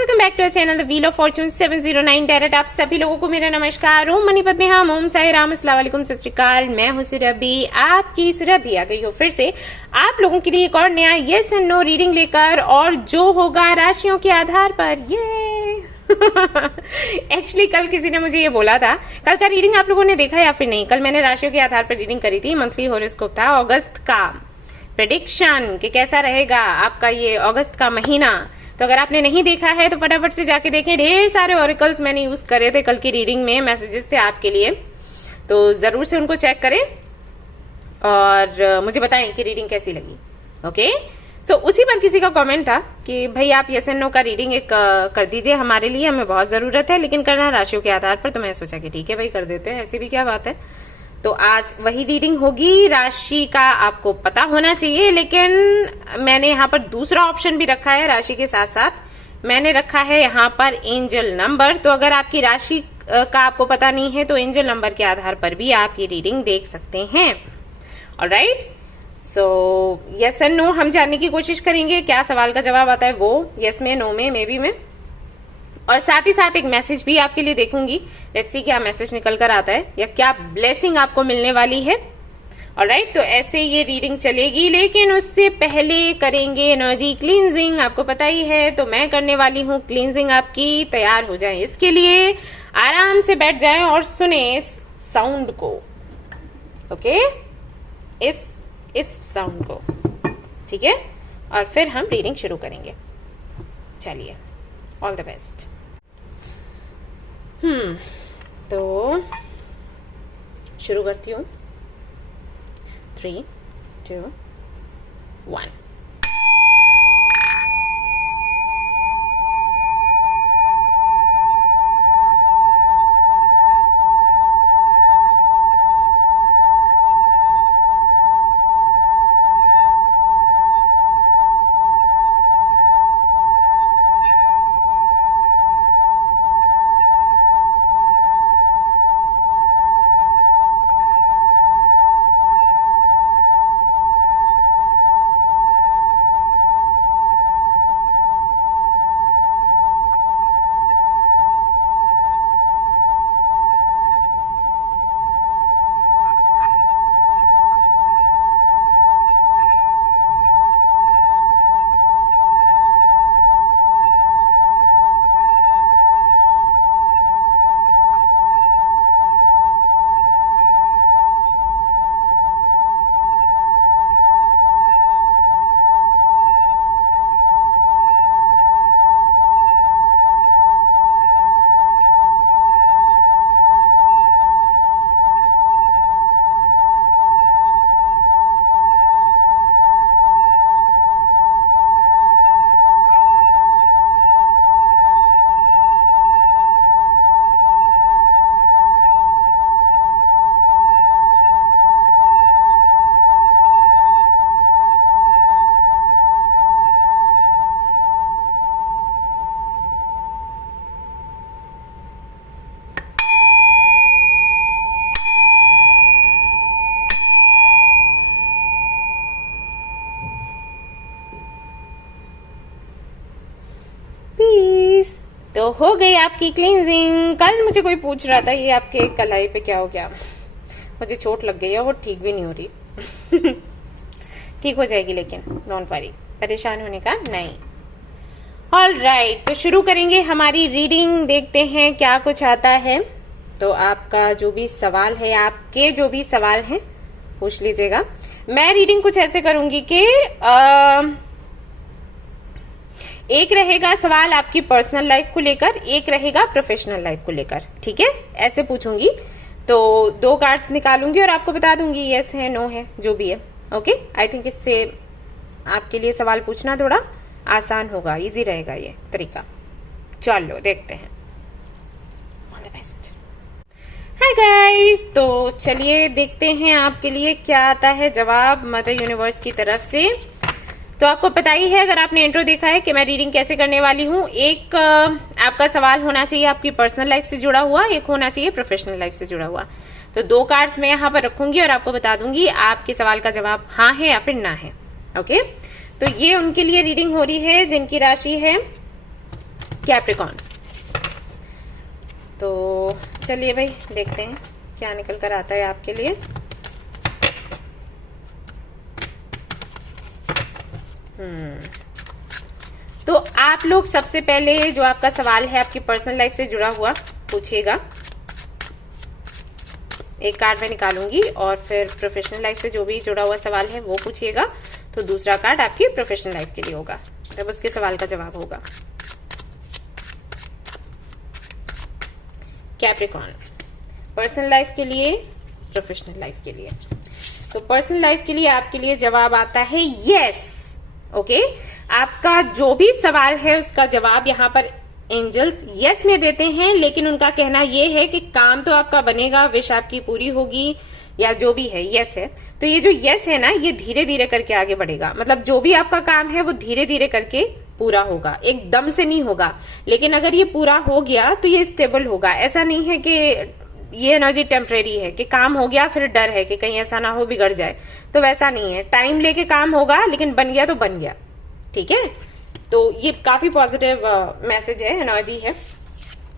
Welcome back to channel the wheel of fortune 709 tarot. आप सभी लोगों को मेरा नमस्कार। ओम मनी पद्मे हम, ओम साई राम, अस्सलाम वालेकुम, सत श्री अकाल। मैं हूं सुरभि, आपकी सुरभि आ गई हो फिर से आप लोगों के लिए एक और नया यस एंड नो रीडिंग लेकर, और जो होगा राशियों के आधार पर। ये एक्चुअली कल किसी ने मुझे ये बोला था, कल का रीडिंग आप लोगों ने देखा या फिर नहीं? कल मैंने राशियों के आधार पर रीडिंग करी थी, मंथली हॉरोस्कोप था, अगस्त का प्रेडिक्शन कि कैसा रहेगा आपका ये अगस्त का महीना। तो अगर आपने नहीं देखा है तो फटाफट से जाके देखें। ढेर सारे ऑरिकल्स मैंने यूज करे थे कल की रीडिंग में, मैसेजेस थे आपके लिए, तो जरूर से उनको चेक करें और मुझे बताएं कि रीडिंग कैसी लगी। ओके, तो उसी पर किसी का कमेंट था कि भाई आप यस एंड नो का रीडिंग एक कर दीजिए हमारे लिए, हमें बहुत जरूरत है, लेकिन करना राशियों के आधार पर। तो मैं सोचा कि ठीक है भाई कर देते हैं, ऐसी भी क्या बात है। तो आज वही रीडिंग होगी। राशि का आपको पता होना चाहिए, लेकिन मैंने यहाँ पर दूसरा ऑप्शन भी रखा है। राशि के साथ साथ मैंने रखा है यहाँ पर एंजल नंबर। तो अगर आपकी राशि का आपको पता नहीं है तो एंजल नंबर के आधार पर भी आप ये रीडिंग देख सकते हैं। Alright, so yes and no हम जानने की कोशिश करेंगे, क्या सवाल का जवाब आता है वो, यस में, नो में, मे बी में। और साथ ही साथ एक मैसेज भी आपके लिए देखूंगी। लेट्स सी क्या मैसेज निकल कर आता है या क्या ब्लेसिंग आपको मिलने वाली है। ऑलराइट, तो ऐसे ये रीडिंग चलेगी, लेकिन उससे पहले करेंगे एनर्जी क्लींजिंग। आपको पता ही है, तो मैं करने वाली हूँ क्लींजिंग आपकी। तैयार हो जाए इसके लिए, आराम से बैठ जाएं और सुने इस साउंड को। ओके, इस साउंड को, ठीक है, और फिर हम रीडिंग शुरू करेंगे। चलिए, ऑल द बेस्ट। तो शुरू करती हूँ। 3, 2, 1। तो हो गई आपकी क्लींजिंग। कल मुझे कोई पूछ रहा था ये आपके कलाई पे क्या हो गया, मुझे चोट लग गई है, वो ठीक भी नहीं हो रही। ठीक हो जाएगी, लेकिन डोंट वरी, परेशान होने का नहीं। ऑलराइट, तो शुरू करेंगे हमारी रीडिंग। देखते हैं क्या कुछ आता है। तो आपका जो भी सवाल है, आपके जो भी सवाल हैं पूछ लीजिएगा। मैं रीडिंग कुछ ऐसे करूंगी कि एक रहेगा सवाल आपकी पर्सनल लाइफ को लेकर, एक रहेगा प्रोफेशनल लाइफ को लेकर, ठीक है, ऐसे पूछूंगी। तो 2 कार्ड्स निकालूंगी और आपको बता दूंगी यस है, नो है, जो भी है। ओके, आई थिंक इससे आपके लिए सवाल पूछना थोड़ा आसान होगा, इजी रहेगा ये तरीका। चलो देखते हैं। All the best. Hi guys, तो चलिए देखते हैं आपके लिए क्या आता है जवाब मदर यूनिवर्स की तरफ से। तो आपको पता ही है, अगर आपने इंट्रो देखा है, कि मैं रीडिंग कैसे करने वाली हूँ। एक आपका सवाल होना चाहिए आपकी पर्सनल लाइफ से जुड़ा हुआ, एक होना चाहिए प्रोफेशनल लाइफ से जुड़ा हुआ। तो 2 कार्ड्स मैं यहाँ पर रखूंगी और आपको बता दूंगी आपके सवाल का जवाब हाँ है या फिर ना है। ओके, तो ये उनके लिए रीडिंग हो रही है जिनकी राशि है कैप्रिकॉर्न। तो चलिए भाई देखते हैं क्या निकल कर आता है आपके लिए। तो आप लोग सबसे पहले जो आपका सवाल है आपकी पर्सनल लाइफ से जुड़ा हुआ पूछिएगा। एक कार्ड मैं निकालूंगी और फिर प्रोफेशनल लाइफ से जो भी जुड़ा हुआ सवाल है वो पूछिएगा। तो दूसरा कार्ड आपकी प्रोफेशनल लाइफ के लिए होगा, तब उसके सवाल का जवाब होगा। कैप्रिकॉर्न, पर्सनल लाइफ के लिए, प्रोफेशनल लाइफ के लिए। तो पर्सनल लाइफ के लिए आपके लिए जवाब आता है यस। ओके, आपका जो भी सवाल है उसका जवाब यहाँ पर एंजल्स यस में देते हैं, लेकिन उनका कहना यह है कि काम तो आपका बनेगा, विश आपकी पूरी होगी, या जो भी है यस है। तो ये जो यस है ना, ये धीरे धीरे करके आगे बढ़ेगा। मतलब जो भी आपका काम है वो धीरे धीरे करके पूरा होगा, एकदम से नहीं होगा। लेकिन अगर ये पूरा हो गया तो ये स्टेबल होगा। ऐसा नहीं है कि ये एनर्जी टेम्परेरी है कि काम हो गया फिर डर है कि कहीं ऐसा ना हो बिगड़ जाए, तो वैसा नहीं है। टाइम लेके काम होगा, लेकिन बन गया तो बन गया। ठीक है, तो ये काफी पॉजिटिव मैसेज है, एनर्जी है।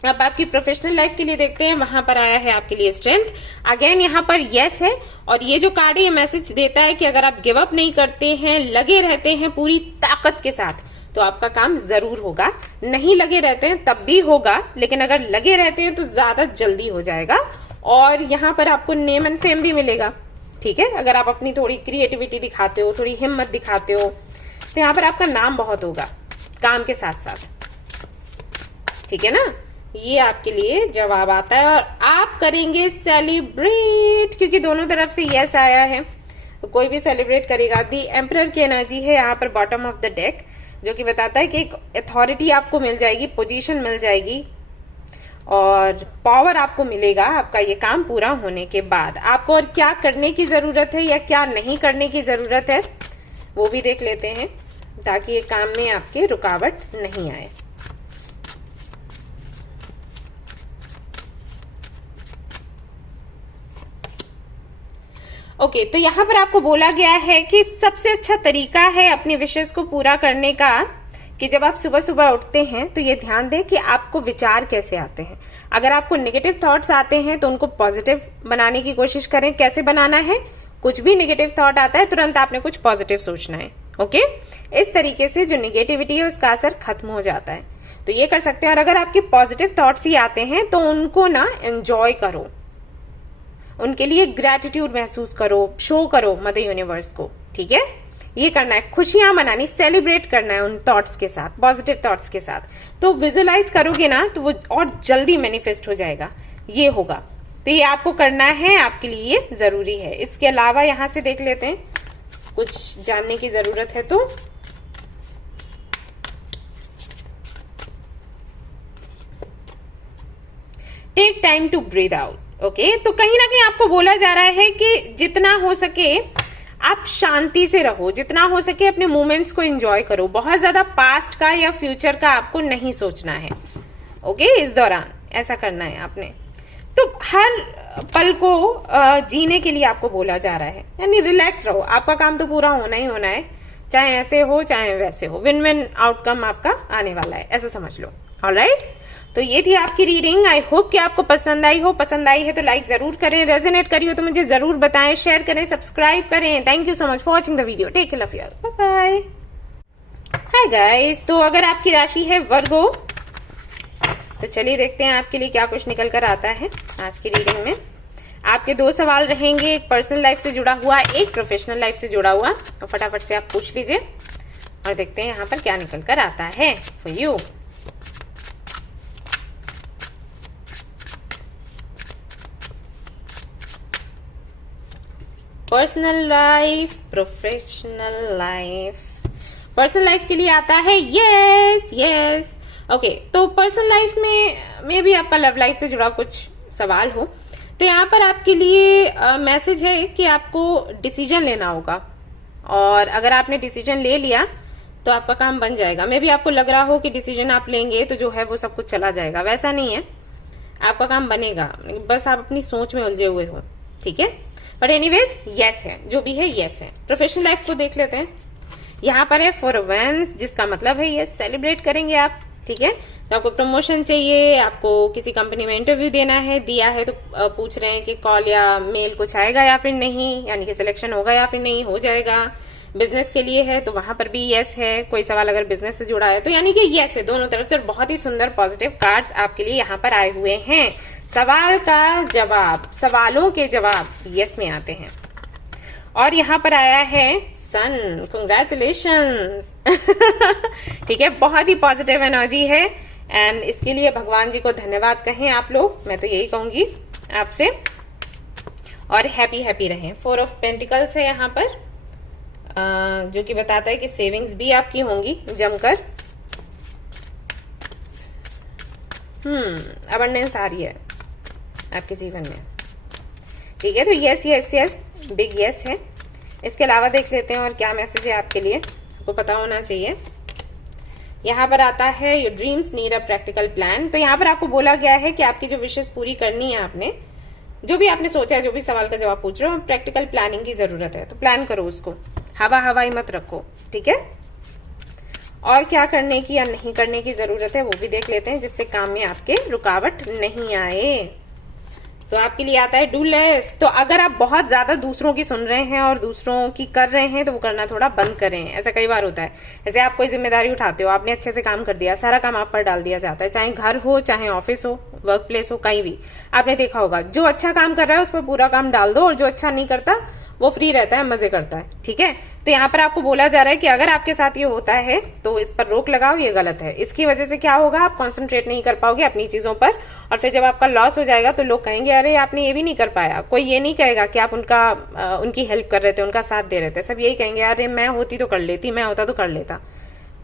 अब आपकी प्रोफेशनल लाइफ के लिए देखते हैं। वहां पर आया है आपके लिए स्ट्रेंथ। अगेन यहाँ पर यस है, और ये जो कार्ड है ये मैसेज देता है कि अगर आप गिव अप नहीं करते हैं, लगे रहते हैं पूरी ताकत के साथ, तो आपका काम जरूर होगा। नहीं लगे रहते हैं तब भी होगा, लेकिन अगर लगे रहते हैं तो ज्यादा जल्दी हो जाएगा। और यहाँ पर आपको नेम एंड फेम भी मिलेगा। ठीक है, अगर आप अपनी थोड़ी क्रिएटिविटी दिखाते हो, थोड़ी हिम्मत दिखाते हो, तो यहाँ पर आपका नाम बहुत होगा काम के साथ साथ। ठीक है ना, ये आपके लिए जवाब आता है। और आप करेंगे सेलिब्रेट, क्योंकि दोनों तरफ से यस आया है, तो कोई भी सेलिब्रेट करेगा। दी एम्परर की एनर्जी है यहाँ पर बॉटम ऑफ द डेक, जो कि बताता है कि एक अथॉरिटी आपको मिल जाएगी, पोजीशन मिल जाएगी, और पावर आपको मिलेगा आपका ये काम पूरा होने के बाद। आपको और क्या करने की जरूरत है या क्या नहीं करने की जरूरत है वो भी देख लेते हैं, ताकि ये काम में आपके रुकावट नहीं आए। ओके, तो यहाँ पर आपको बोला गया है कि सबसे अच्छा तरीका है अपने विशेष को पूरा करने का कि जब आप सुबह सुबह उठते हैं तो ये ध्यान दें कि आपको विचार कैसे आते हैं। अगर आपको नेगेटिव थॉट्स आते हैं तो उनको पॉजिटिव बनाने की कोशिश करें। कैसे बनाना है? कुछ भी नेगेटिव थॉट आता है तुरंत आपने कुछ पॉजिटिव सोचना है। ओके, इस तरीके से जो नेगेटिविटी है उसका असर खत्म हो जाता है। तो ये कर सकते हैं। और अगर आपके पॉजिटिव थॉट्स ही आते हैं तो उनको ना एंजॉय करो, उनके लिए ग्रेटिट्यूड महसूस करो, शो करो मदर यूनिवर्स को। ठीक है, ये करना है, खुशियां मनानी, सेलिब्रेट करना है उन थॉट्स के साथ, पॉजिटिव थॉट्स के साथ। तो विजुअलाइज करोगे ना तो वो और जल्दी मैनिफेस्ट हो जाएगा, ये होगा। तो ये आपको करना है, आपके लिए ये जरूरी है। इसके अलावा यहां से देख लेते हैं कुछ जानने की जरूरत है तो take time to breathe out. Okay, तो कहीं ना कहीं आपको बोला जा रहा है कि जितना हो सके आप शांति से रहो, जितना हो सके अपने मोमेंट्स को एंजॉय करो। बहुत ज्यादा पास्ट का या फ्यूचर का आपको नहीं सोचना है। ओके, इस दौरान ऐसा करना है आपने। तो हर पल को जीने के लिए आपको बोला जा रहा है, यानी रिलैक्स रहो। आपका काम तो पूरा होना ही होना है, चाहे ऐसे हो चाहे वैसे हो। विन विन आउटकम आपका आने वाला है, ऐसा समझ लो। ऑलराइट, तो ये थी आपकी रीडिंग। आई होप कि आपको पसंद आई हो। पसंद आई है तो लाइक जरूर करें, रेजोनेट करी हो तो मुझे जरूर बताएं, शेयर करें, सब्सक्राइब करें। Thank you so much for watching the video. Take care of your, bye bye. Hi guys, तो अगर आपकी राशि है वर्गो तो चलिए देखते हैं आपके लिए क्या कुछ निकल कर आता है आज की रीडिंग में। आपके दो सवाल रहेंगे, एक पर्सनल लाइफ से जुड़ा हुआ, एक प्रोफेशनल लाइफ से जुड़ा हुआ। तो फटाफट से आप पूछ लीजिए और देखते हैं यहाँ पर क्या निकल कर आता है for you. Personal life, professional life. Personal life के लिए आता है यस यस। ओके, तो पर्सनल लाइफ में भी आपका लव लाइफ से जुड़ा कुछ सवाल हो तो यहाँ पर आपके लिए मैसेज है कि आपको डिसीजन लेना होगा, और अगर आपने डिसीजन ले लिया तो आपका काम बन जाएगा। मे भी आपको लग रहा हो कि डिसीजन आप लेंगे तो जो है वो सब कुछ चला जाएगा, वैसा नहीं है। आपका काम बनेगा, बस आप अपनी सोच में उलझे हुए हो। ठीक है, बट एनीवेज यस है, जो भी है यस है। प्रोफेशनल लाइफ को देख लेते हैं। यहाँ पर है फॉर वंस, जिसका मतलब है यस, सेलिब्रेट करेंगे आप। ठीक है। तो आपको प्रमोशन चाहिए, आपको किसी कंपनी में इंटरव्यू देना है, दिया है तो पूछ रहे हैं कि कॉल या मेल कुछ आएगा या फिर नहीं, यानी कि सिलेक्शन होगा या फिर नहीं, हो जाएगा। बिजनेस के लिए है तो वहां पर भी यस है, कोई सवाल अगर बिजनेस से जुड़ा है तो यानी कि यस है दोनों तरफ से। बहुत ही सुंदर पॉजिटिव कार्ड्स आपके लिए यहाँ पर आए हुए हैं। सवाल का जवाब, सवालों के जवाब यस में आते हैं। और यहाँ पर आया है सन, कंग्रेचुलेशंस। ठीक है, बहुत ही पॉजिटिव एनर्जी है एंड इसके लिए भगवान जी को धन्यवाद कहें आप लोग, मैं तो यही कहूंगी आपसे। और हैप्पी हैप्पी रहें। 4 ऑफ पेंटिकल्स है यहाँ पर, जो कि बताता है कि सेविंग्स भी आपकी होंगी जमकर। अबंडेंस आ रही है आपके जीवन में। ठीक है, तो yes yes yes, big yes है। इसके अलावा देख लेते हैं और क्या मैसेज है आपके लिए, आपको पता होना चाहिए। यहाँ पर आता है your dreams need a practical plan. तो यहाँ पर आपको बोला गया है कि आपकी जो विशेष पूरी करनी है, आपने जो भी आपने सोचा है, जो भी सवाल का जवाब पूछ रहे हो, प्रैक्टिकल प्लानिंग की जरूरत है, तो प्लान करो उसको, हवा हवाई मत रखो। ठीक है, और क्या करने की या नहीं करने की जरूरत है वो भी देख लेते हैं, जिससे काम में आपके रुकावट नहीं आए। तो आपके लिए आता है डू लेस। तो अगर आप बहुत ज्यादा दूसरों की सुन रहे हैं और दूसरों की कर रहे हैं तो वो करना थोड़ा बंद करें। ऐसा कई बार होता है, जैसे आप कोई जिम्मेदारी उठाते हो, आपने अच्छे से काम कर दिया, सारा काम आप पर डाल दिया जाता है, चाहे घर हो, चाहे ऑफिस हो, वर्क प्लेस हो, कहीं भी आपने देखा होगा, जो अच्छा काम कर रहा है उस पर पूरा काम डाल दो और जो अच्छा नहीं करता वो फ्री रहता है, मजे करता है। ठीक है, तो यहाँ पर आपको बोला जा रहा है कि अगर आपके साथ ये होता है तो इस पर रोक लगाओ, ये गलत है। इसकी वजह से क्या होगा, आप कंसंट्रेट नहीं कर पाओगे अपनी चीजों पर, और फिर जब आपका लॉस हो जाएगा तो लोग कहेंगे अरे आपने ये भी नहीं कर पाया। कोई ये नहीं कहेगा कि आप उनकी हेल्प कर रहे थे, उनका साथ दे रहे थे, सब यही कहेंगे अरे मैं होती तो कर लेती, मैं होता तो कर लेता।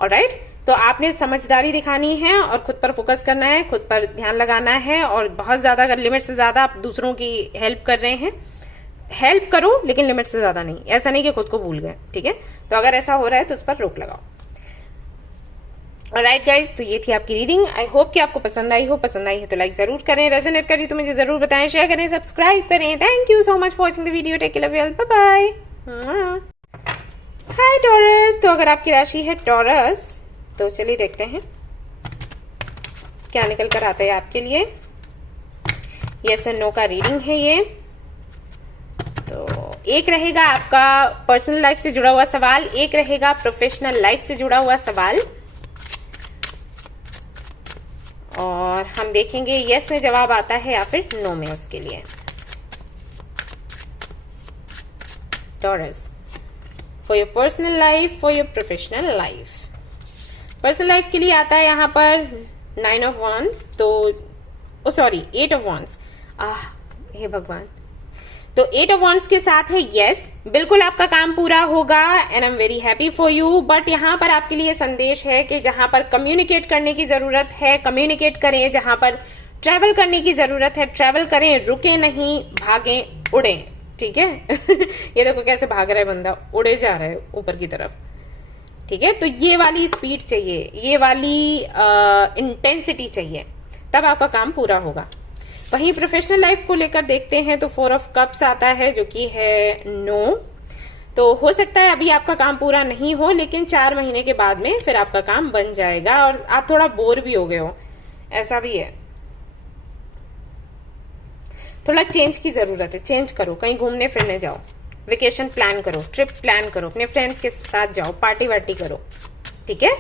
ऑलराइट, तो आपने समझदारी दिखानी है और खुद पर फोकस करना है, खुद पर ध्यान लगाना है। और बहुत ज्यादा, अगर लिमिट से ज्यादा आप दूसरों की हेल्प कर रहे हैं, हेल्प करो लेकिन लिमिट से ज्यादा नहीं, ऐसा नहीं कि खुद को भूल गए। ठीक है, तो अगर ऐसा हो रहा है तो उस पर रोक लगाओ। ऑलराइट गाइज, तो ये थी आपकी रीडिंग। आई होप कि आपको पसंद आई हो। पसंद आई है तो लाइक जरूर करें, रेजोनेट करी तो मुझे जरूर बताएं, शेयर करें, सब्सक्राइब करें। Thank you so much for watching the video. Take care, love you all, bye bye. Hi Taurus, तो अगर आपकी राशि है टॉरस तो चलिए देखते हैं क्या निकल कर आता है आपके लिए। यस और नो का रीडिंग है ये। तो एक रहेगा आपका पर्सनल लाइफ से जुड़ा हुआ सवाल, एक रहेगा प्रोफेशनल लाइफ से जुड़ा हुआ सवाल, और हम देखेंगे यस में जवाब आता है या फिर नो में उसके लिए। Taurus, for your personal life, for your professional life. Personal life के लिए आता है यहाँ पर 9 ऑफ वॉन्ड्स, तो सॉरी 8 ऑफ वॉन्ड्स। हे भगवान, तो 8 ऑफ वॉन्ड्स के साथ है यस, बिल्कुल आपका काम पूरा होगा and I am very happy for you. But यहाँ पर आपके लिए संदेश है कि जहां पर कम्युनिकेट करने की जरूरत है कम्युनिकेट करें, जहां पर ट्रैवल करने की जरूरत है ट्रैवल करें, रुके नहीं, भागें, उड़ें। ठीक है ये देखो कैसे भाग रहा है बंदा, उड़े जा रहा है ऊपर की तरफ। ठीक है, तो ये वाली स्पीड चाहिए, ये वाली इंटेंसिटी चाहिए, तब आपका काम पूरा होगा। वहीं प्रोफेशनल लाइफ को लेकर देखते हैं तो 4 ऑफ कप्स आता है जो कि है नो। तो हो सकता है अभी आपका काम पूरा नहीं हो, लेकिन 4 महीने के बाद में फिर आपका काम बन जाएगा और आप थोड़ा बोर भी हो गए हो, ऐसा भी है। थोड़ा चेंज की जरूरत है, चेंज करो, कहीं घूमने फिरने जाओ, वेकेशन प्लान करो, ट्रिप प्लान करो, अपने फ्रेंड्स के साथ जाओ, पार्टी वार्टी करो। ठीक है,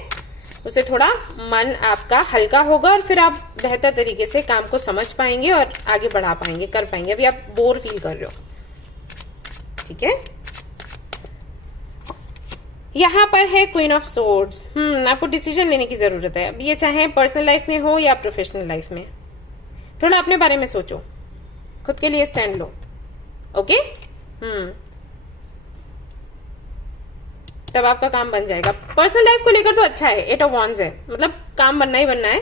उससे थोड़ा मन आपका हल्का होगा और फिर आप बेहतर तरीके से काम को समझ पाएंगे और आगे बढ़ा पाएंगे, कर पाएंगे। अभी आप बोर फील कर रहे हो। ठीक है, यहाँ पर है क्वीन ऑफ सोर्ड्स। आपको डिसीजन लेने की जरूरत है। अब ये चाहे पर्सनल लाइफ में हो या प्रोफेशनल लाइफ में, थोड़ा अपने बारे में सोचो, खुद के लिए स्टैंड लो। ओके, तब आपका काम बन जाएगा। पर्सनल लाइफ को लेकर तो अच्छा है, 8 ऑफ वॉन्ड्स है, मतलब काम बनना ही बनना है,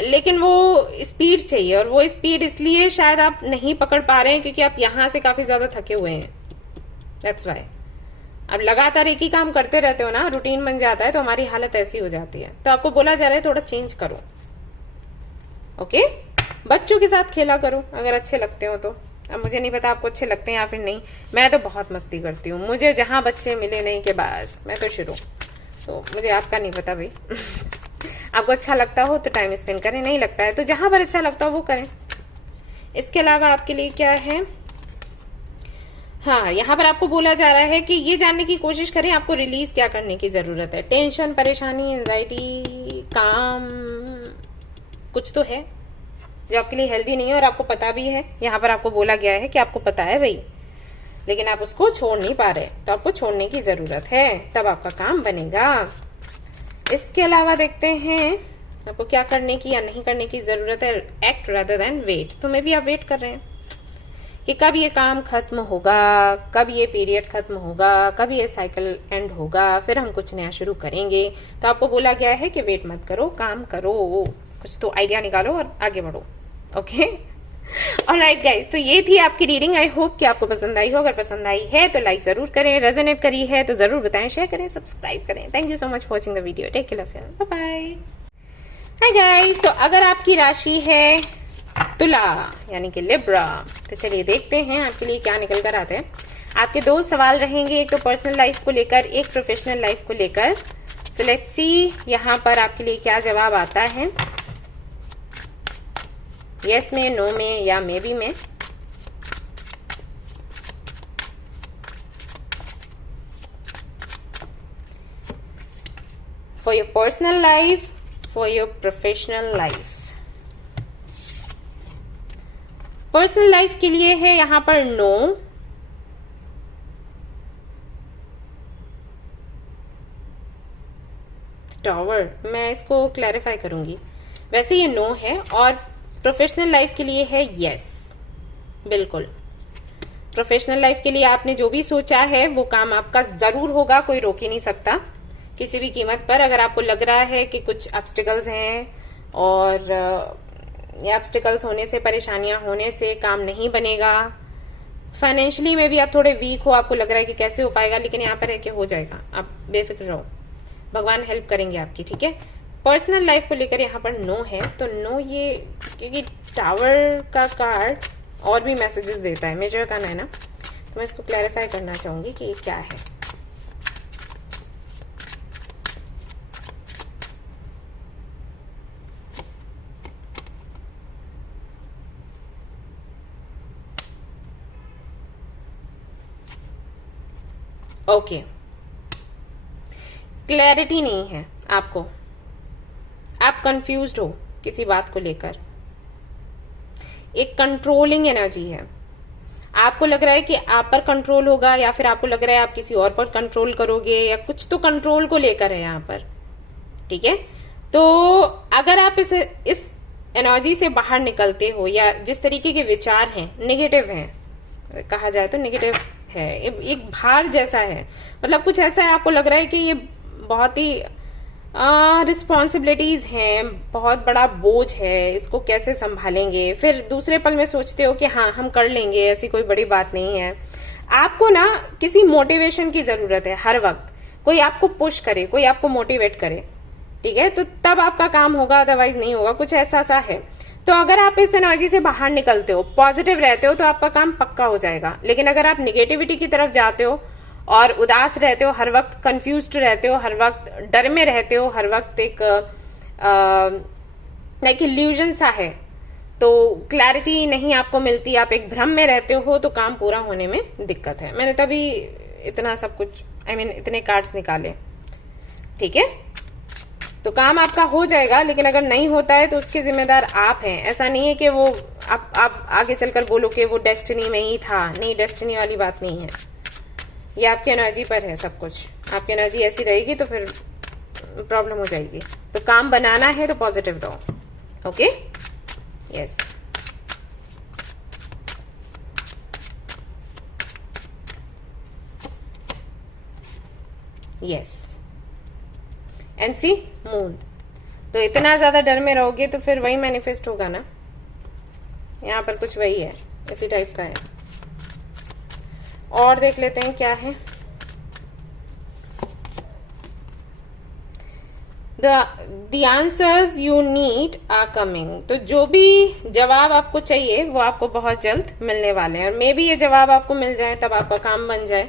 लेकिन वो स्पीड चाहिए। और वो स्पीड इसलिए शायद आप नहीं पकड़ पा रहे हैं क्योंकि आप यहां से काफी ज्यादा थके हुए हैं, दैट्स वाई। अब लगातार एक ही काम करते रहते हो ना, रूटीन बन जाता है, तो हमारी हालत ऐसी हो जाती है। तो आपको बोला जा रहा है थोड़ा चेंज करो। ओके, बच्चों के साथ खेला करो अगर अच्छे लगते हो तो। अब मुझे नहीं पता आपको अच्छे लगते हैं या फिर नहीं, मैं तो बहुत मस्ती करती हूँ, मुझे जहां बच्चे मिले नहीं के बस मैं तो शुरू, तो मुझे आपका नहीं पता भाई आपको अच्छा लगता हो तो टाइम स्पेंड करें, नहीं लगता है तो जहां पर अच्छा लगता हो वो करें। इसके अलावा आपके लिए क्या है, हाँ यहाँ पर आपको बोला जा रहा है कि ये जानने की कोशिश करें आपको रिलीज क्या करने की जरूरत है। टेंशन, परेशानी, एंजाइटी, काम, कुछ तो है जो आपके लिए हेल्दी नहीं है और आपको पता भी है। यहाँ पर आपको बोला गया है कि आपको पता है भाई, लेकिन आप उसको छोड़ नहीं पा रहे, तो आपको छोड़ने की जरूरत है, तब आपका काम बनेगा। इसके अलावा देखते हैं आपको क्या करने की या नहीं करने की जरूरत है। Act rather than wait. तो मे भी आप वेट कर रहे हैं कि कब ये काम खत्म होगा, कब ये पीरियड खत्म होगा, कब ये साइकिल एंड होगा, फिर हम कुछ नया शुरू करेंगे। तो आपको बोला गया है कि वेट मत करो, काम करो, कुछ तो आइडिया निकालो और आगे बढ़ो। ओके, ऑलराइट गाइस, तो ये थी आपकी रीडिंग। आई होप कि आपको पसंद आई हो। अगर पसंद आई है तो लाइक जरूर करें, रेजोनेट करी है तो जरूर बताएं, शेयर करें, सब्सक्राइब करें। Thank you so much for watching the video. Take care, bye bye. Hi guys, तो अगर आपकी राशि है तुला यानी कि लिब्रा, तो चलिए देखते हैं आपके लिए क्या निकल कर आते हैं। आपके दो सवाल रहेंगे, एक तो पर्सनल लाइफ को लेकर, एक प्रोफेशनल लाइफ को लेकर। सो लेट्स सी यहाँ पर आपके लिए क्या जवाब आता है, यस में, नो में या मे बी में। For your personal life, for your professional life. Personal life के लिए है यहां पर नो, टावर, मैं इसको क्लैरिफाई करूंगी, वैसे ये नो है। और प्रोफेशनल लाइफ के लिए है यस, बिल्कुल। प्रोफेशनल लाइफ के लिए आपने जो भी सोचा है वो काम आपका जरूर होगा, कोई रोक ही नहीं सकता किसी भी कीमत पर। अगर आपको लग रहा है कि कुछ ऑब्स्टिकल्स हैं और ये ऑब्स्टिकल्स होने से, परेशानियां होने से काम नहीं बनेगा, फाइनेंशियली में भी आप थोड़े वीक हो, आपको लग रहा है कि कैसे हो पाएगा, लेकिन यहाँ पर है कि हो जाएगा, आप बेफिक्र रहो, भगवान हेल्प करेंगे आपकी, ठीक है। पर्सनल लाइफ को लेकर यहाँ पर नो है, तो नो ये, क्योंकि टावर का कार्ड और भी मैसेजेस देता है, मेजर का है ना, तो मैं इसको क्लैरिफाई करना चाहूंगी कि ये क्या है। ओके, क्लैरिटी नहीं है आपको, आप कंफ्यूज्ड हो किसी बात को लेकर, एक कंट्रोलिंग एनर्जी है। आपको लग रहा है कि आप पर कंट्रोल होगा, या फिर आपको लग रहा है आप किसी और पर कंट्रोल करोगे, या कुछ तो कंट्रोल को लेकर है यहाँ पर, ठीक है। तो अगर आप इस एनर्जी से बाहर निकलते हो, या जिस तरीके के विचार हैं नेगेटिव हैं, कहा जाए तो नेगेटिव है, एक भार जैसा है, मतलब कुछ ऐसा है, आपको लग रहा है कि ये बहुत ही रिस्पॉन्सिबिलिटीज हैं, बहुत बड़ा बोझ है, इसको कैसे संभालेंगे। फिर दूसरे पल में सोचते हो कि हाँ हम कर लेंगे, ऐसी कोई बड़ी बात नहीं है। आपको ना किसी मोटिवेशन की जरूरत है हर वक्त, कोई आपको पुश करे, कोई आपको मोटिवेट करे, ठीक है, तो तब आपका काम होगा, अदरवाइज नहीं होगा, कुछ ऐसा सा है। तो अगर आप इस एनर्जी से बाहर निकलते हो, पॉजिटिव रहते हो, तो आपका काम पक्का हो जाएगा। लेकिन अगर आप निगेटिविटी की तरफ जाते हो और उदास रहते हो, हर वक्त कंफ्यूज्ड रहते हो, हर वक्त डर में रहते हो, हर वक्त एक इल्यूजन सा है, तो क्लैरिटी नहीं आपको मिलती, आप एक भ्रम में रहते हो, तो काम पूरा होने में दिक्कत है। मैंने तभी इतना सब कुछ इतने कार्ड्स निकाले, ठीक है। तो काम आपका हो जाएगा, लेकिन अगर नहीं होता है तो उसके जिम्मेदार आप हैं। ऐसा नहीं है कि वो आप आगे चलकर बोलो कि वो डेस्टिनी में ही था, नहीं, डेस्टिनी वाली बात नहीं है, ये आपकी एनर्जी पर है सब कुछ। आपकी एनर्जी ऐसी रहेगी तो फिर प्रॉब्लम हो जाएगी। तो काम बनाना है तो पॉजिटिव रहो, okay, yes. Yes, and see moon. तो इतना ज्यादा डर में रहोगे तो फिर वही मैनिफेस्ट होगा ना, यहाँ पर कुछ वही है, इसी टाइप का है। और देख लेते हैं क्या है। The answers you need are coming। तो जो भी जवाब आपको चाहिए वो आपको बहुत जल्द मिलने वाले हैं, और मे बी ये जवाब आपको मिल जाए तब आपका काम बन जाए।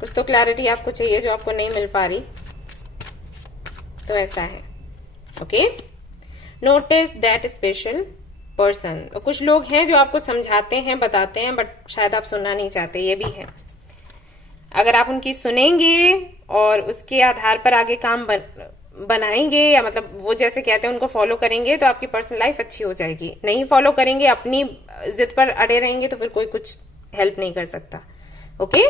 कुछ तो क्लैरिटी आपको चाहिए जो आपको नहीं मिल पा रही, तो ऐसा है। Okay, notice that special person. कुछ लोग हैं जो आपको समझाते हैं, बताते हैं, बट शायद आप सुनना नहीं चाहते, ये भी है। अगर आप उनकी सुनेंगे और उसके आधार पर आगे काम बनाएंगे, या मतलब वो जैसे कहते हैं उनको फॉलो करेंगे, तो आपकी पर्सनल लाइफ अच्छी हो जाएगी। नहीं फॉलो करेंगे, अपनी जिद पर अड़े रहेंगे, तो फिर कोई कुछ हेल्प नहीं कर सकता। ओके,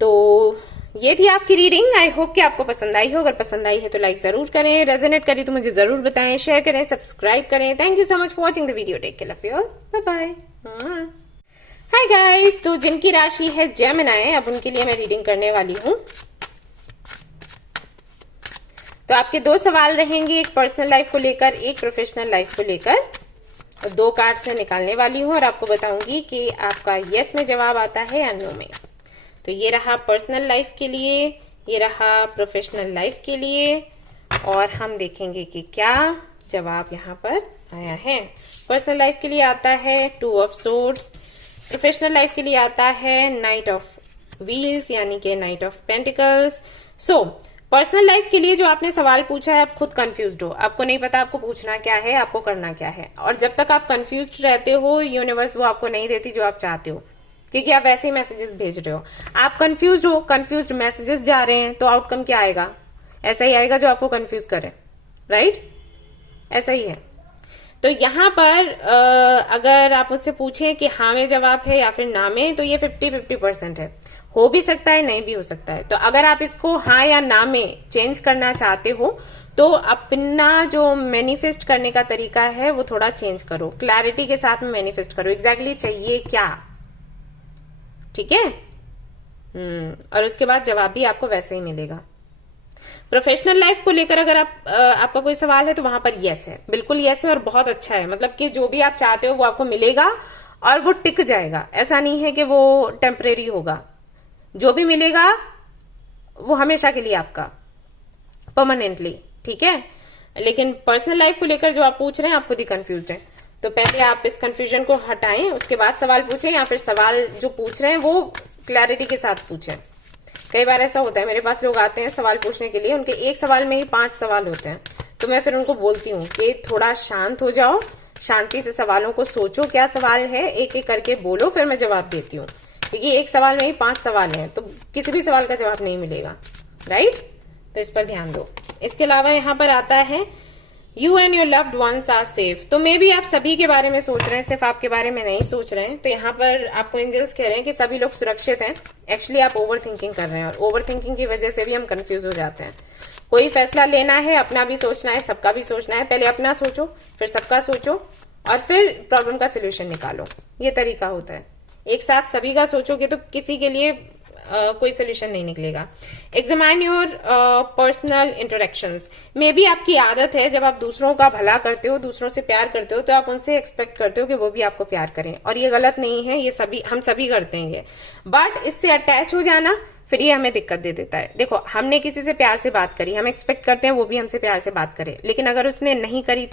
तो ये थी आपकी रीडिंग। आई होप कि आपको पसंद आई हो। अगर पसंद आई है तो लाइक जरूर करें, रेजोनेट करी तो मुझे जरूर बताएं, शेयर करें, सब्सक्राइब करें। Thank you so much for watching the video. Take care, love you all, bye bye. Hi guys, तो जिनकी राशि है जेमिनी, अब उनके लिए मैं रीडिंग करने वाली हूं। तो आपके दो सवाल रहेंगे, एक पर्सनल लाइफ को लेकर, एक प्रोफेशनल लाइफ को लेकर। और दो कार्ड्स मैं निकालने वाली हूं और आपको बताऊंगी कि आपका यस में जवाब आता है या नो में। तो ये रहा पर्सनल लाइफ के लिए, ये रहा प्रोफेशनल लाइफ के लिए, और हम देखेंगे कि क्या जवाब यहाँ पर आया है। पर्सनल लाइफ के लिए आता है 2 ऑफ सोर्ड्स, प्रोफेशनल लाइफ के लिए आता है नाइट ऑफ व्हील्स, यानी कि night of pentacles. So personal life के लिए जो आपने सवाल पूछा है, आप खुद कंफ्यूज्ड हो, आपको नहीं पता आपको पूछना क्या है, आपको करना क्या है। और जब तक आप कंफ्यूज्ड रहते हो, यूनिवर्स वो आपको नहीं देती जो आप चाहते हो, क्योंकि आप वैसे ही मैसेजेस भेज रहे हो। आप कंफ्यूज्ड हो, कंफ्यूज्ड मैसेजेस जा रहे हैं, तो आउटकम क्या आएगा? ऐसा ही आएगा जो आपको कंफ्यूज करे, राइट? ऐसा ही है। तो यहाँ पर अगर आप मुझसे पूछें कि हाँ में जवाब है या फिर ना में, तो ये 50-50% है। हो भी सकता है, नहीं भी हो सकता है। तो अगर आप इसको हाँ या ना में चेंज करना चाहते हो, तो अपना जो मैनिफेस्ट करने का तरीका है वो थोड़ा चेंज करो, क्लैरिटी के साथ में मैनिफेस्ट करो, एग्जैक्टली चाहिए क्या, ठीक है? और उसके बाद जवाब भी आपको वैसे ही मिलेगा। प्रोफेशनल लाइफ को लेकर अगर आपका कोई सवाल है, तो वहां पर यस है, बिल्कुल यस है, और बहुत अच्छा है। मतलब कि जो भी आप चाहते हो वो आपको मिलेगा और वो टिक जाएगा। ऐसा नहीं है कि वो टेम्परेरी होगा, जो भी मिलेगा वो हमेशा के लिए आपका, परमानेंटली, ठीक है? लेकिन पर्सनल लाइफ को लेकर जो आप पूछ रहे हैं, आप खुद ही कंफ्यूज हैं, तो पहले आप इस कंफ्यूजन को हटाएं, उसके बाद सवाल पूछें, या फिर सवाल जो पूछ रहे हैं वो क्लैरिटी के साथ पूछें। कई बार ऐसा होता है, मेरे पास लोग आते हैं सवाल पूछने के लिए, उनके एक सवाल में ही 5 सवाल होते हैं, तो मैं फिर उनको बोलती हूँ कि थोड़ा शांत हो जाओ, शांति से सवालों को सोचो, क्या सवाल है, एक एक करके बोलो, फिर मैं जवाब देती हूँ। क्योंकि एक सवाल में ही 5 सवाल हैं, तो किसी भी सवाल का जवाब नहीं मिलेगा, राइट? तो इस पर ध्यान दो। इसके अलावा यहाँ पर आता है you and your loved ones are safe. तो मे भी आप सभी के बारे में सोच रहे हैं, सिर्फ आपके बारे में नहीं सोच रहे हैं। तो यहाँ पर आपको एंजल्स कह रहे हैं कि सभी लोग सुरक्षित हैं। एक्चुअली आप ओवर थिंकिंग कर रहे हैं, और ओवर थिंकिंग की वजह से भी हम कंफ्यूज हो जाते हैं। कोई फैसला लेना है, अपना भी सोचना है, सबका भी सोचना है। पहले अपना सोचो, फिर सबका सोचो, और फिर प्रॉब्लम का सोल्यूशन निकालो। ये तरीका होता है। एक साथ सभी का सोचोगे तो किसी के लिए कोई सोल्यूशन नहीं निकलेगा। Examine your personal interactions. May be आपकी आदत है, जब आप दूसरों का भला करते हो, दूसरों से प्यार करते हो, तो आप उनसे एक्सपेक्ट करते हो कि वो भी आपको प्यार करें, और ये गलत नहीं है, ये सभी हम सभी करते हैं ये। बट इससे अटैच हो जाना, फिर ये हमें दिक्कत दे देता है। देखो, हमने किसी से प्यार से बात करी, हम एक्सपेक्ट करते हैं वो भी हमसे प्यार से बात करे, लेकिन अगर उसने नहीं करी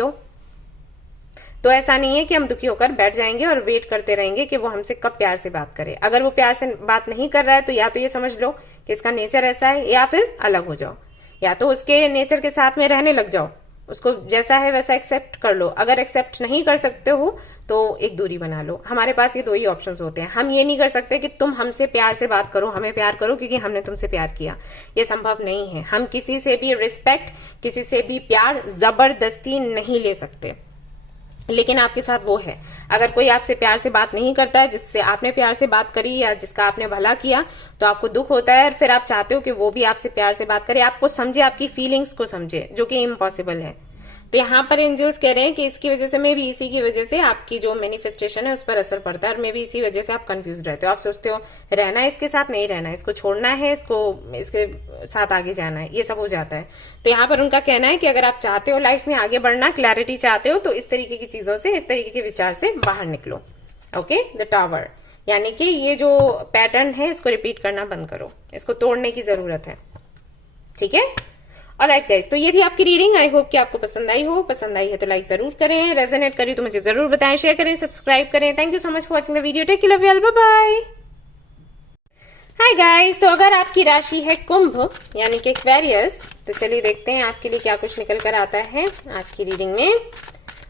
तो ऐसा नहीं है कि हम दुखी होकर बैठ जाएंगे और वेट करते रहेंगे कि वो हमसे कब प्यार से बात करे। अगर वो प्यार से बात नहीं कर रहा है, तो या तो ये समझ लो कि इसका नेचर ऐसा है, या फिर अलग हो जाओ, या तो उसके नेचर के साथ में रहने लग जाओ, उसको जैसा है वैसा एक्सेप्ट कर लो। अगर एक्सेप्ट नहीं कर सकते हो तो एक दूरी बना लो। हमारे पास ये 2 ही ऑप्शंस होते हैं। हम ये नहीं कर सकते कि तुम हमसे प्यार से बात करो, हमें प्यार करो क्योंकि हमने तुमसे प्यार किया। ये संभव नहीं है। हम किसी से भी रिस्पेक्ट, किसी से भी प्यार जबरदस्ती नहीं ले सकते। लेकिन आपके साथ वो है, अगर कोई आपसे प्यार से बात नहीं करता है, जिससे आपने प्यार से बात करी या जिसका आपने भला किया, तो आपको दुख होता है, और फिर आप चाहते हो कि वो भी आपसे प्यार से बात करे, आपको समझे, आपकी फीलिंग्स को समझे, जो कि इम्पॉसिबल है। तो यहाँ पर एंजल्स कह रहे हैं कि इसकी वजह से, मे भी इसी की वजह से आपकी जो मैनिफेस्टेशन है उस पर असर पड़ता है, और मे भी इसी वजह से आप कंफ्यूज रहते हो। आप सोचते हो रहना है इसके साथ, नहीं रहना है, इसको छोड़ना है, इसके साथ आगे जाना है, ये सब हो जाता है। तो यहाँ पर उनका कहना है कि अगर आप चाहते हो लाइफ में आगे बढ़ना, क्लैरिटी चाहते हो, तो इस तरीके की चीजों से, इस तरीके के विचार से बाहर निकलो। ओके, द टावर, यानी कि ये जो पैटर्न है इसको रिपीट करना बंद करो, इसको तोड़ने की जरूरत है, ठीक है? ऑलराइट गाइस, तो ये थी आपकी रीडिंग। आई होप कि आपको पसंद आई हो। पसंद आई है तो लाइक जरूर करें, रेजोनेट करी तो मुझे जरूर बताएं, शेयर करें, सब्सक्राइब करें। Thank you so much for watching the video. Take care, love you all, bye bye. Hi guys, तो अगर आपकी राशि है कुंभ यानी कि एक्वेरियस, तो चलिए देखते हैं आपके लिए क्या कुछ निकल कर आता है आज की रीडिंग में।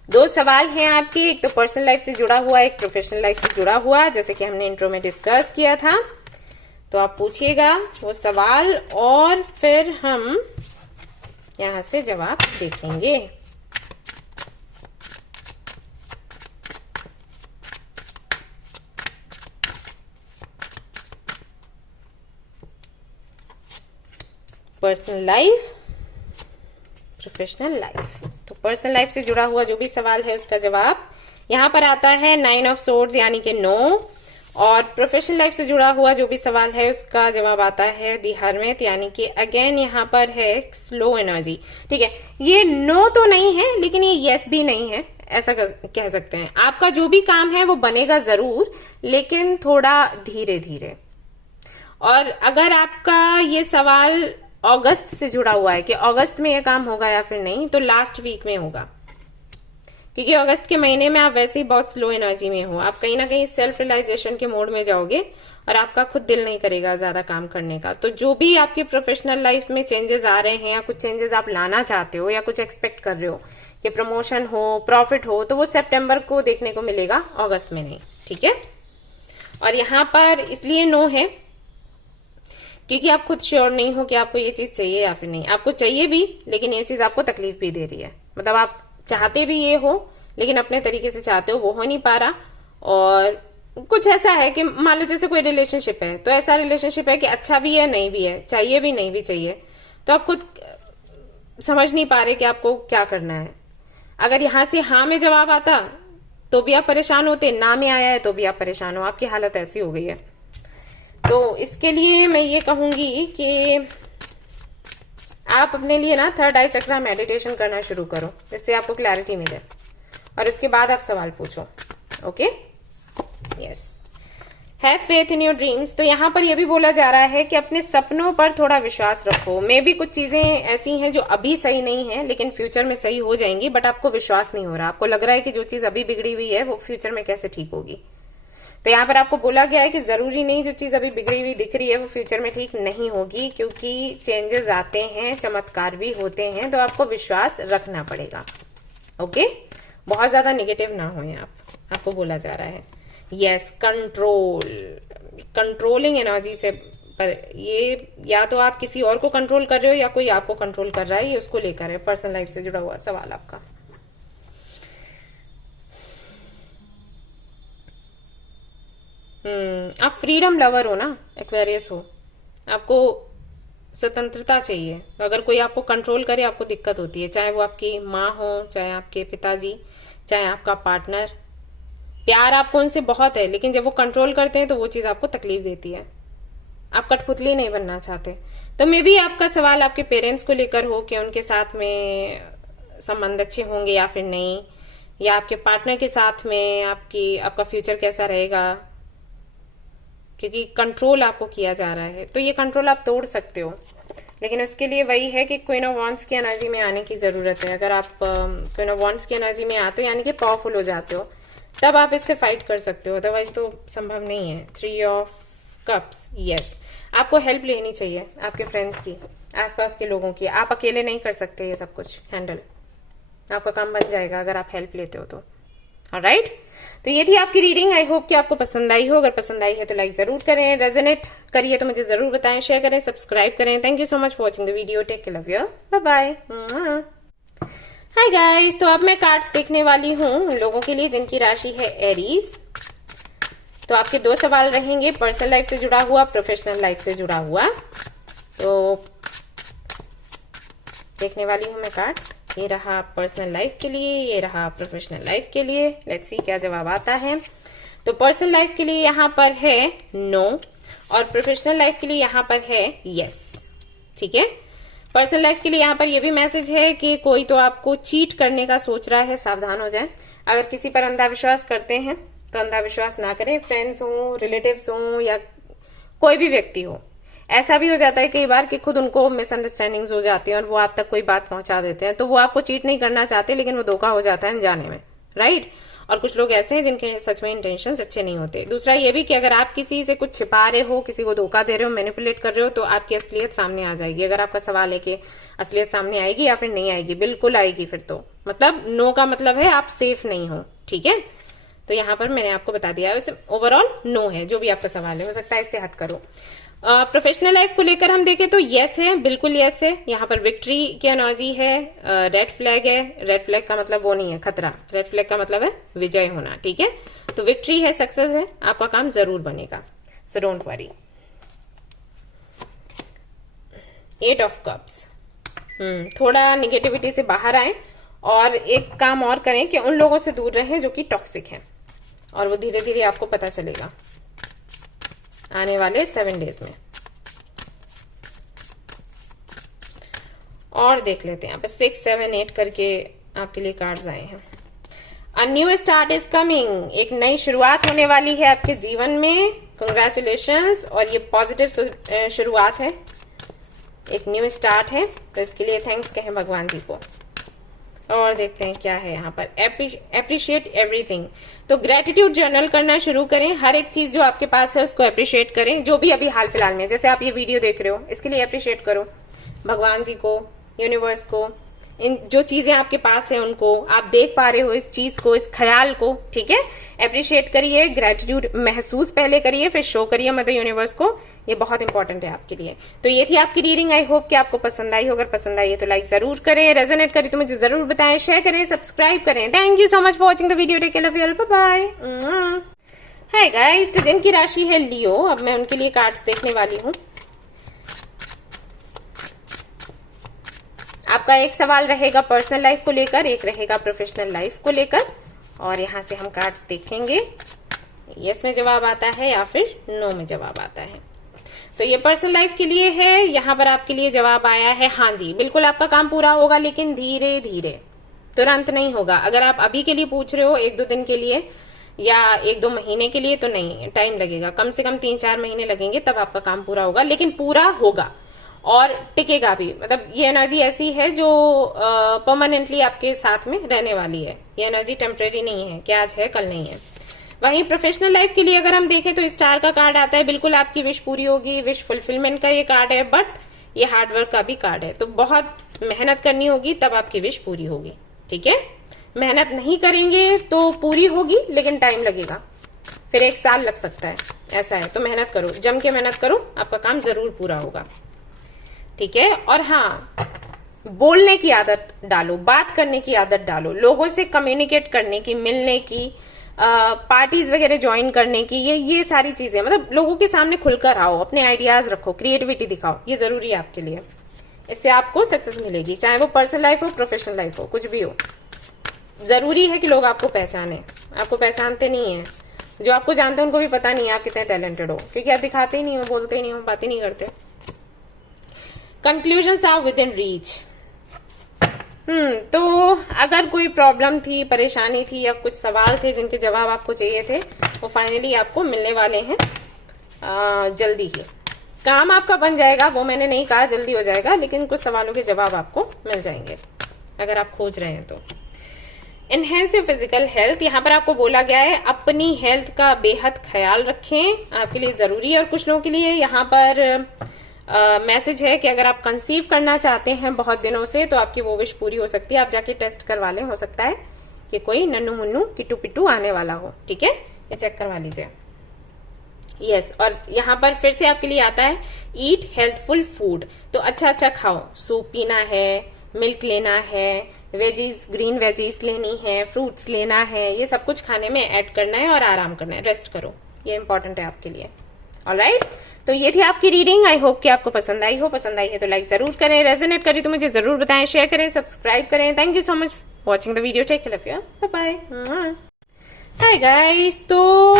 2 सवाल हैं आपके, एक तो पर्सनल लाइफ से जुड़ा हुआ, एक प्रोफेशनल लाइफ से जुड़ा हुआ, जैसे कि हमने इंट्रो में डिस्कस किया था। तो आप पूछिएगा वो सवाल और फिर हम यहां से जवाब देखेंगे। Personal life, professional life. तो पर्सनल लाइफ से जुड़ा हुआ जो भी सवाल है उसका जवाब यहां पर आता है 9 ऑफ सोर्ड्स यानी कि 9, और प्रोफेशनल लाइफ से जुड़ा हुआ जो भी सवाल है उसका जवाब आता है दी हर्मिट यानी कि अगेन यहां पर है स्लो एनर्जी। ठीक है, ये नो तो नहीं है लेकिन ये यस भी नहीं है, ऐसा कह सकते हैं। आपका जो भी काम है वो बनेगा जरूर, लेकिन थोड़ा धीरे धीरे। और अगर आपका ये सवाल अगस्त से जुड़ा हुआ है कि अगस्त में ये काम होगा या फिर नहीं, तो लास्ट वीक में होगा, क्योंकि अगस्त के महीने में आप वैसे ही बहुत स्लो एनर्जी में हो। आप कहीं ना कहीं सेल्फ रियलाइजेशन के मोड में जाओगे और आपका खुद दिल नहीं करेगा ज्यादा काम करने का। तो जो भी आपकी प्रोफेशनल लाइफ में चेंजेस आ रहे हैं या कुछ चेंजेस आप लाना चाहते हो या कुछ एक्सपेक्ट कर रहे हो कि प्रमोशन हो, प्रॉफिट हो, तो वो सितंबर को देखने को मिलेगा, अगस्त में नहीं। ठीक है, और यहां पर इसलिए नो है क्योंकि आप खुद श्योर नहीं हो कि आपको ये चीज चाहिए या फिर नहीं। आपको चाहिए भी, लेकिन ये चीज आपको तकलीफ भी दे रही है। मतलब आप चाहते भी ये हो लेकिन अपने तरीके से चाहते हो, वो हो नहीं पा रहा। और कुछ ऐसा है कि मान लो जैसे कोई रिलेशनशिप है, तो ऐसा रिलेशनशिप है कि अच्छा भी है नहीं भी है, चाहिए भी नहीं भी चाहिए, तो आप खुद समझ नहीं पा रहे कि आपको क्या करना है। अगर यहां से हाँ में जवाब आता तो भी आप परेशान होते, ना में आया है तो भी आप परेशान हो, आपकी हालत ऐसी हो गई है। तो इसके लिए मैं ये कहूंगी कि आप अपने लिए ना 3rd आई चक्रा मेडिटेशन करना शुरू करो, जिससे आपको क्लैरिटी मिले, और उसके बाद आप सवाल पूछो। Okay, yes, have faith in your dreams. तो यहाँ पर यह भी बोला जा रहा है कि अपने सपनों पर थोड़ा विश्वास रखो। मे भी कुछ चीजें ऐसी हैं जो अभी सही नहीं है लेकिन फ्यूचर में सही हो जाएंगी, बट आपको विश्वास नहीं हो रहा। आपको लग रहा है कि जो चीज अभी बिगड़ी हुई है वो फ्यूचर में कैसे ठीक होगी। तो यहाँ पर आपको बोला गया है कि जरूरी नहीं जो चीज अभी बिगड़ी हुई दिख रही है वो फ्यूचर में ठीक नहीं होगी, क्योंकि चेंजेस आते हैं, चमत्कार भी होते हैं, तो आपको विश्वास रखना पड़ेगा। ओके, बहुत ज्यादा निगेटिव ना हो आपको बोला जा रहा है। यस, कंट्रोलिंग एनर्जी से, पर ये या तो आप किसी और को कंट्रोल कर रहे हो या कोई आपको कंट्रोल कर रहा है, ये उसको लेकर है। पर्सनल लाइफ से जुड़ा हुआ सवाल आपका। आप फ्रीडम लवर हो ना, एक्वेरियस हो, आपको स्वतंत्रता चाहिए। तो अगर कोई आपको कंट्रोल करे आपको दिक्कत होती है, चाहे वो आपकी माँ हो, चाहे आपके पिताजी, चाहे आपका पार्टनर। प्यार आपको उनसे बहुत है, लेकिन जब वो कंट्रोल करते हैं तो वो चीज आपको तकलीफ देती है। आप कठपुतली नहीं बनना चाहते। तो मे बी आपका सवाल आपके पेरेंट्स को लेकर हो कि उनके साथ में संबंध अच्छे होंगे या फिर नहीं, या आपके पार्टनर के साथ में आपका फ्यूचर कैसा रहेगा, क्योंकि कंट्रोल आपको किया जा रहा है। तो ये कंट्रोल आप तोड़ सकते हो, लेकिन उसके लिए वही है कि क्वीन ऑफ वांड्स की एनर्जी में आने की जरूरत है। अगर आप क्वीन ऑफ वांड्स की एनर्जी में आते हो यानी कि पावरफुल हो जाते हो, तब आप इससे फाइट कर सकते हो, अदरवाइज तो संभव नहीं है। 3 ऑफ कप्स, यस, आपको हेल्प लेनी चाहिए आपके फ्रेंड्स की, आसपास के लोगों की। आप अकेले नहीं कर सकते ये सब कुछ हैंडल, आपका काम बन जाएगा अगर आप हेल्प लेते हो तो। ऑलराइट, तो ये थी आपकी रीडिंग। आई होप कि आपको पसंद आई हो। अगर पसंद आई है तो लाइक जरूर करें, रेजोनेट करिए तो मुझे जरूर बताएं, शेयर करें, सब्सक्राइब करें। Thank you so much for watching the video. Take care, love you, bye bye. Hi guys, तो अब मैं कार्ड्स देखने वाली हूँ उन लोगों के लिए जिनकी राशि है एरीज। तो आपके 2 सवाल रहेंगे, पर्सनल लाइफ से जुड़ा हुआ, प्रोफेशनल लाइफ से जुड़ा हुआ। तो देखने वाली हूँ मैं कार्ड्स। ये रहा पर्सनल लाइफ के लिए, ये रहा प्रोफेशनल लाइफ के लिए। लेट्स सी क्या जवाब आता है। तो पर्सनल लाइफ के लिए यहाँ पर है नो, और प्रोफेशनल लाइफ के लिए यहाँ पर है यस। ठीक है, पर्सनल लाइफ के लिए यहाँ पर यह भी मैसेज है कि कोई तो आपको चीट करने का सोच रहा है, सावधान हो जाए। अगर किसी पर अंधाविश्वास करते हैं तो अंधाविश्वास ना करें, फ्रेंड्स हो, रिलेटिव्स हो या कोई भी व्यक्ति हो। ऐसा भी हो जाता है कई बार कि खुद उनको मिसअंडरस्टैंडिंग्स हो जाती है और वो आप तक कोई बात पहुंचा देते हैं, तो वो आपको चीट नहीं करना चाहते लेकिन वो धोखा हो जाता है अनजाने में। राइट। और कुछ लोग ऐसे हैं जिनके सच में इंटेंशंस अच्छे नहीं होते। दूसरा ये भी कि अगर आप किसी से कुछ छिपा रहे हो, किसी को धोखा दे रहे हो, मैनिपुलेट कर रहे हो, तो आपकी असलियत सामने आ जाएगी। अगर आपका सवाल है कि असलियत सामने आएगी या फिर नहीं आएगी, बिल्कुल आएगी। फिर तो मतलब नो का मतलब है आप सेफ नहीं हो, ठीक है। तो यहाँ पर मैंने आपको बता दिया, वैसे ओवरऑल नो है। जो भी आपका सवाल है, हो सकता है इससे हट करो। प्रोफेशनल लाइफ को लेकर हम देखें तो यस है, बिल्कुल यस है। यहाँ पर विक्ट्री की एनर्जी है, रेड फ्लैग है। रेड फ्लैग का मतलब वो नहीं है खतरा, रेड फ्लैग का मतलब है विजय होना, ठीक है। तो विक्ट्री है, सक्सेस है, आपका काम जरूर बनेगा, so don't worry. 8 of cups, थोड़ा निगेटिविटी से बाहर आए और एक काम और करें कि उन लोगों से दूर रहें जो कि टॉक्सिक हैं, और वो धीरे धीरे आपको पता चलेगा आने वाले 7 डेज में। और देख लेते हैं यहाँ पे 6, 7, 8 करके आपके लिए कार्ड्स आए हैं। A new start is coming, एक नई शुरुआत होने वाली है आपके जीवन में। कंग्रेचुलेशंस, और ये पॉजिटिव शुरुआत है, एक न्यू स्टार्ट है, तो इसके लिए थैंक्स कहें भगवान जी को। और देखते हैं क्या है यहाँ पर, एप्रिशिएट एवरीथिंग। तो ग्रेटिट्यूड जर्नल करना शुरू करें, हर एक चीज जो आपके पास है उसको एप्रिशिएट करें, जो भी अभी हाल फिलहाल में, जैसे आप ये वीडियो देख रहे हो, इसके लिए एप्रिशिएट करो भगवान जी को, यूनिवर्स को, इन जो चीजें आपके पास है उनको, आप देख पा रहे हो इस चीज को, इस ख्याल को, ठीक है। एप्रिशिएट करिए, ग्रेटिट्यूड महसूस पहले करिए, फिर शो करिए मदर यूनिवर्स को। ये बहुत इंपॉर्टेंट है आपके लिए। तो ये थी आपकी रीडिंग, आई होप कि आपको पसंद आई हो। अगर पसंद आई है तो लाइक जरूर करें, रेजोनेट करें तो मुझे जरूर बताएं, शेयर करें, सब्सक्राइब करें। Thank you so much for watching the video, take care of your, bye bye. Hi guys, तो जिनकी राशि है लियो, अब मैं उनके लिए कार्ड्स देखने वाली हूँ। आपका एक सवाल रहेगा पर्सनल लाइफ को लेकर, एक रहेगा प्रोफेशनल लाइफ को लेकर, और यहाँ से हम कार्ड्स देखेंगे, यस में जवाब आता है या फिर नो में जवाब आता है। तो ये पर्सनल लाइफ के लिए है, यहाँ पर आपके लिए जवाब आया है हाँ जी, बिल्कुल आपका काम पूरा होगा, लेकिन धीरे धीरे, तुरंत नहीं होगा। अगर आप अभी के लिए पूछ रहे हो, 1-2 दिन के लिए या 1-2 महीने के लिए, तो नहीं, टाइम लगेगा, कम से कम 3-4 महीने लगेंगे, तब आपका काम पूरा होगा, लेकिन पूरा होगा और टिकेगा भी। मतलब ये एनर्जी ऐसी है जो परमानेंटली आपके साथ में रहने वाली है। ये एनर्जी टेम्परेरी नहीं है कि आज है कल नहीं है। वहीं प्रोफेशनल लाइफ के लिए अगर हम देखें तो स्टार का कार्ड आता है, बिल्कुल आपकी विश पूरी होगी, विश फुलफिलमेंट का ये कार्ड है, बट ये हार्डवर्क का भी कार्ड है। तो बहुत मेहनत करनी होगी तब आपकी विश पूरी होगी, ठीक है। मेहनत नहीं करेंगे तो पूरी होगी, लेकिन टाइम लगेगा, फिर 1 साल लग सकता है, ऐसा है। तो मेहनत करो, जम के मेहनत करो, आपका काम जरूर पूरा होगा, ठीक है। और हाँ, बोलने की आदत डालो, बात करने की आदत डालो, लोगों से कम्युनिकेट करने की, मिलने की, पार्टीज वगैरह ज्वाइन करने की, ये सारी चीजें, मतलब लोगों के सामने खुलकर आओ, अपने आइडियाज रखो, क्रिएटिविटी दिखाओ, ये जरूरी है आपके लिए। इससे आपको सक्सेस मिलेगी, चाहे वो पर्सनल लाइफ हो, प्रोफेशनल लाइफ हो, कुछ भी हो। जरूरी है कि लोग आपको पहचाने, आपको पहचानते नहीं है, जो आपको जानते हैं उनको भी पता नहीं है आप कितने टैलेंटेड हो, क्योंकि आप दिखाते ही नहीं हो, बोलते ही नहीं हो, बातें नहीं करते। Conclusions are within reach. तो अगर कोई प्रॉब्लम थी, परेशानी थी, या कुछ सवाल थे जिनके जवाब आपको चाहिए थे, वो फाइनली आपको मिलने वाले हैं जल्दी ही। काम आपका बन जाएगा, वो मैंने नहीं कहा जल्दी हो जाएगा, लेकिन कुछ सवालों के जवाब आपको मिल जाएंगे अगर आप खोज रहे हैं तो। एनहेंस योर फिजिकल हेल्थ, यहाँ पर आपको बोला गया है अपनी हेल्थ का बेहद ख्याल रखें, आपके लिए जरूरी है। और कुछ लोगों के लिए यहाँ पर मैसेज है कि अगर आप कंसीव करना चाहते हैं बहुत दिनों से, तो आपकी वो विश पूरी हो सकती है। आप जाके टेस्ट करवा लें, हो सकता है कि कोई नन्नू मुन्नू किट्टू पिट्टू आने वाला हो, ठीक है, ये चेक करवा लीजिए। यस, और यहाँ पर फिर से आपके लिए आता है ईट हेल्थफुल फूड, तो अच्छा अच्छा खाओ, सूप पीना है, मिल्क लेना है, वेजीज, ग्रीन वेजीज लेनी है, फ्रूट्स लेना है, ये सब कुछ खाने में ऐड करना है और आराम करना है, रेस्ट करो, ये इंपॉर्टेंट है आपके लिए। ऑलराइट, तो ये थी आपकी रीडिंग, आई होप कि आपको पसंद आई हो। पसंद आई है तो लाइक जरूर करें, रेजोनेट करी तो मुझे जरूर बताएं, शेयर करें, सब्सक्राइब करें। Thank you so much watching the video, take care of your, bye bye. Hi guys, तो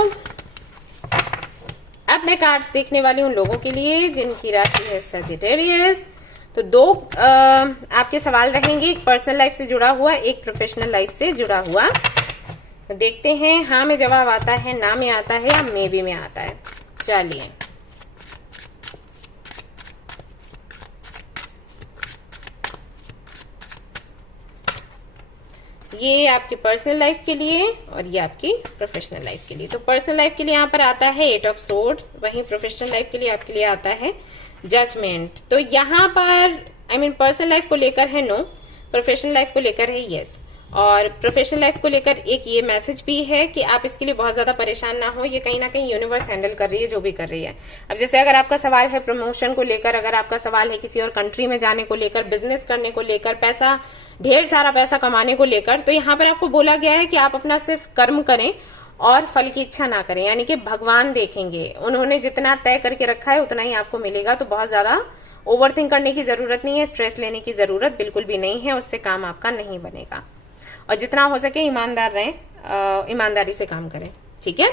अब मैं कार्ड्स देखने वाली हूँ लोगों के लिए जिनकी राशि है सजिटेरियस। तो 2 आपके सवाल रहेंगे, एक पर्सनल लाइफ से जुड़ा हुआ, एक प्रोफेशनल लाइफ से जुड़ा हुआ। तो देखते हैं हाँ में जवाब आता है, ना में आता है, या मे बी में आता है। चलिए, ये आपकी पर्सनल लाइफ के लिए और ये आपकी प्रोफेशनल लाइफ के लिए। तो पर्सनल लाइफ के लिए यहाँ पर आता है 8 ऑफ सोर्ड्स, वहीं प्रोफेशनल लाइफ के लिए आपके लिए आता है जजमेंट। तो यहाँ पर पर्सनल लाइफ को लेकर है नो, प्रोफेशनल लाइफ को लेकर है यस। और प्रोफेशनल लाइफ को लेकर एक ये मैसेज भी है कि आप इसके लिए बहुत ज्यादा परेशान ना हो, ये कहीं ना कहीं यूनिवर्स हैंडल कर रही है जो भी कर रही है। अब जैसे अगर आपका सवाल है प्रमोशन को लेकर, अगर आपका सवाल है किसी और कंट्री में जाने को लेकर, बिजनेस करने को लेकर, पैसा, ढेर सारा पैसा कमाने को लेकर, तो यहाँ पर आपको बोला गया है कि आप अपना सिर्फ कर्म करें और फल की इच्छा ना करें, यानी कि भगवान देखेंगे। उन्होंने जितना तय करके रखा है उतना ही आपको मिलेगा। तो बहुत ज्यादा ओवरथिंक करने की जरूरत नहीं है, स्ट्रेस लेने की जरूरत बिल्कुल भी नहीं है, उससे काम आपका नहीं बनेगा। और जितना हो सके ईमानदार रहें, ईमानदारी से काम करें, ठीक है।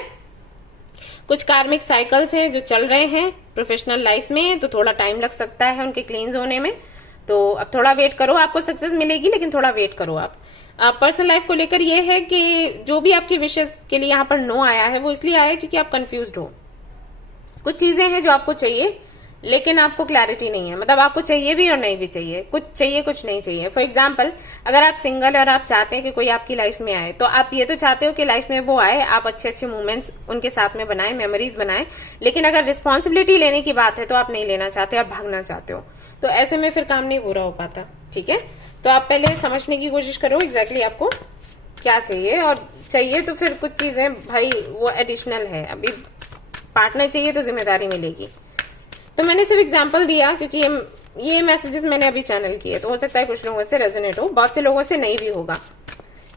कुछ कार्मिक साइकिल्स हैं जो चल रहे हैं प्रोफेशनल लाइफ में, तो थोड़ा टाइम लग सकता है उनके क्लींस होने में। तो अब थोड़ा वेट करो, आपको सक्सेस मिलेगी, लेकिन थोड़ा वेट करो आप। पर्सनल लाइफ को लेकर ये है कि जो भी आपकी विशेष के लिए यहाँ पर नो आया है वो इसलिए आया है क्योंकि आप कंफ्यूज्ड हो। कुछ चीजें हैं जो आपको चाहिए लेकिन आपको क्लैरिटी नहीं है, मतलब आपको चाहिए भी और नहीं भी चाहिए, कुछ चाहिए कुछ नहीं चाहिए। फॉर एग्जाम्पल, अगर आप सिंगल और आप चाहते हैं कि कोई आपकी लाइफ में आए, तो आप ये तो चाहते हो कि लाइफ में वो आए, आप अच्छे अच्छे मोमेंट्स उनके साथ में बनाएं, मेमोरीज बनाएं, लेकिन अगर रिस्पॉन्सिबिलिटी लेने की बात है तो आप नहीं लेना चाहते, आप भागना चाहते हो। तो ऐसे में फिर काम नहीं पूरा हो पाता, ठीक है। तो आप पहले समझने की कोशिश करो एग्जैक्टली आपको क्या चाहिए, और चाहिए तो फिर कुछ चीजें भाई वो एडिशनल है। अभी पार्टनर चाहिए तो जिम्मेदारी मिलेगी। तो मैंने सिर्फ एग्जांपल दिया क्योंकि ये मैसेजेस मैंने अभी चैनल किए, तो हो सकता है कुछ लोगों से रेजोनेट हो, बहुत से लोगों से नहीं भी होगा,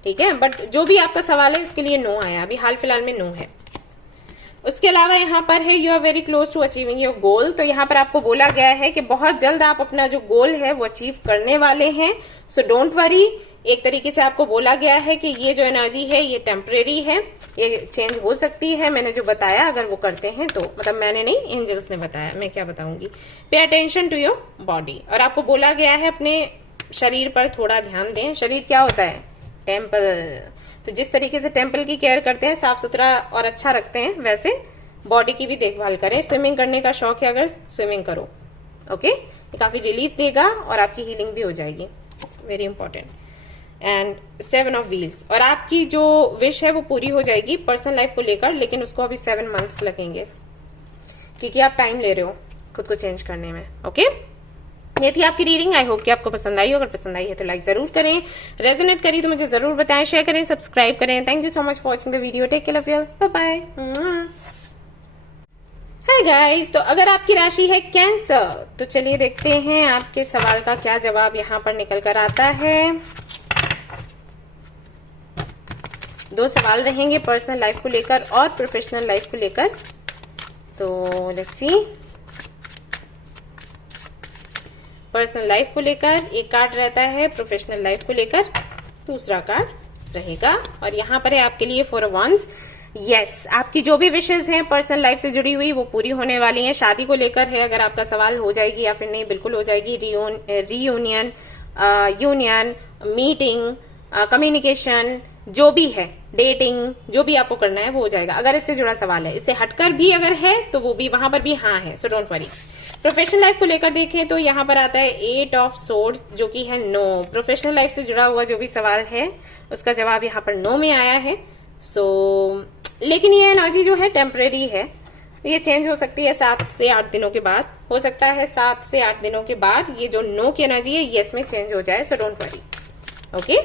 ठीक है। बट जो भी आपका सवाल है उसके लिए नो आया, अभी हाल फिलहाल में नो है। उसके अलावा यहाँ पर है you are very close to achieving your goal. तो यहाँ पर आपको बोला गया है कि बहुत जल्द आप अपना जो गोल है वो अचीव करने वाले हैं। So don't worry. एक तरीके से आपको बोला गया है कि ये जो एनर्जी है ये टेम्परेरी है, ये चेंज हो सकती है। मैंने जो बताया अगर वो करते हैं तो, मतलब मैंने नहीं, एंजल्स ने बताया, मैं क्या बताऊंगी। Pay attention to your body. और आपको बोला गया है अपने शरीर पर थोड़ा ध्यान दें। शरीर क्या होता है? टेम्पल। तो जिस तरीके से टेम्पल की केयर करते हैं, साफ सुथरा और अच्छा रखते हैं, वैसे बॉडी की भी देखभाल करें। स्विमिंग करने का शौक है अगर, स्विमिंग करो, ओके। ये काफी रिलीफ देगा और आपकी हीलिंग भी हो जाएगी, very important. And 7 of wheels. और आपकी जो विश है वो पूरी हो जाएगी पर्सनल लाइफ को लेकर, लेकिन उसको अभी 7 मंथ्स लगेंगे क्योंकि आप टाइम ले रहे हो खुद को चेंज करने में, ओके। ये थी आपकी रीडिंग। आई होप कि आपको पसंद आई हो। अगर पसंद आई है तो लाइक जरूर करें, रेजोनेट करी तो मुझे जरूर बताएं, शेयर करें, सब्सक्राइब करें। Thank you so much for watching the video. Take care of yourself, bye bye. Hi guys, तो अगर आपकी राशि है कैंसर, तो चलिए देखते हैं आपके सवाल का क्या जवाब यहाँ पर निकल कर आता है। 2 सवाल रहेंगे पर्सनल लाइफ को लेकर और प्रोफेशनल लाइफ को लेकर। तो लेट्स सी। पर्सनल लाइफ को लेकर एक कार्ड रहता है, प्रोफेशनल लाइफ को लेकर दूसरा कार्ड रहेगा। और यहाँ पर है आपके लिए 4 ऑफ वांड्स। यस, आपकी जो भी विशेष हैं पर्सनल लाइफ से जुड़ी हुई वो पूरी होने वाली हैं। शादी को लेकर है, अगर आपका सवाल हो जाएगी या फिर नहीं, बिल्कुल हो जाएगी। रीयूनियन, यूनियन, मीटिंग, कम्युनिकेशन, जो भी है, डेटिंग, जो भी आपको करना है वो हो जाएगा। अगर इससे जुड़ा सवाल है, इससे हटकर भी अगर है तो वो भी, वहां पर भी हाँ है, so don't worry. Professional life को लेकर देखें तो यहाँ पर आता है 8 ऑफ सोर्ड्स, जो कि है नो। प्रोफेशनल लाइफ से जुड़ा हुआ जो भी सवाल है उसका जवाब यहाँ पर नो में आया है। सो लेकिन ये एनर्जी जो है टेम्परेरी है, ये चेंज हो सकती है 7 से 8 दिनों के बाद। हो सकता है 7 से 8 दिनों के बाद ये जो नो की एनर्जी है यस में चेंज हो जाए, so don't worry, okay.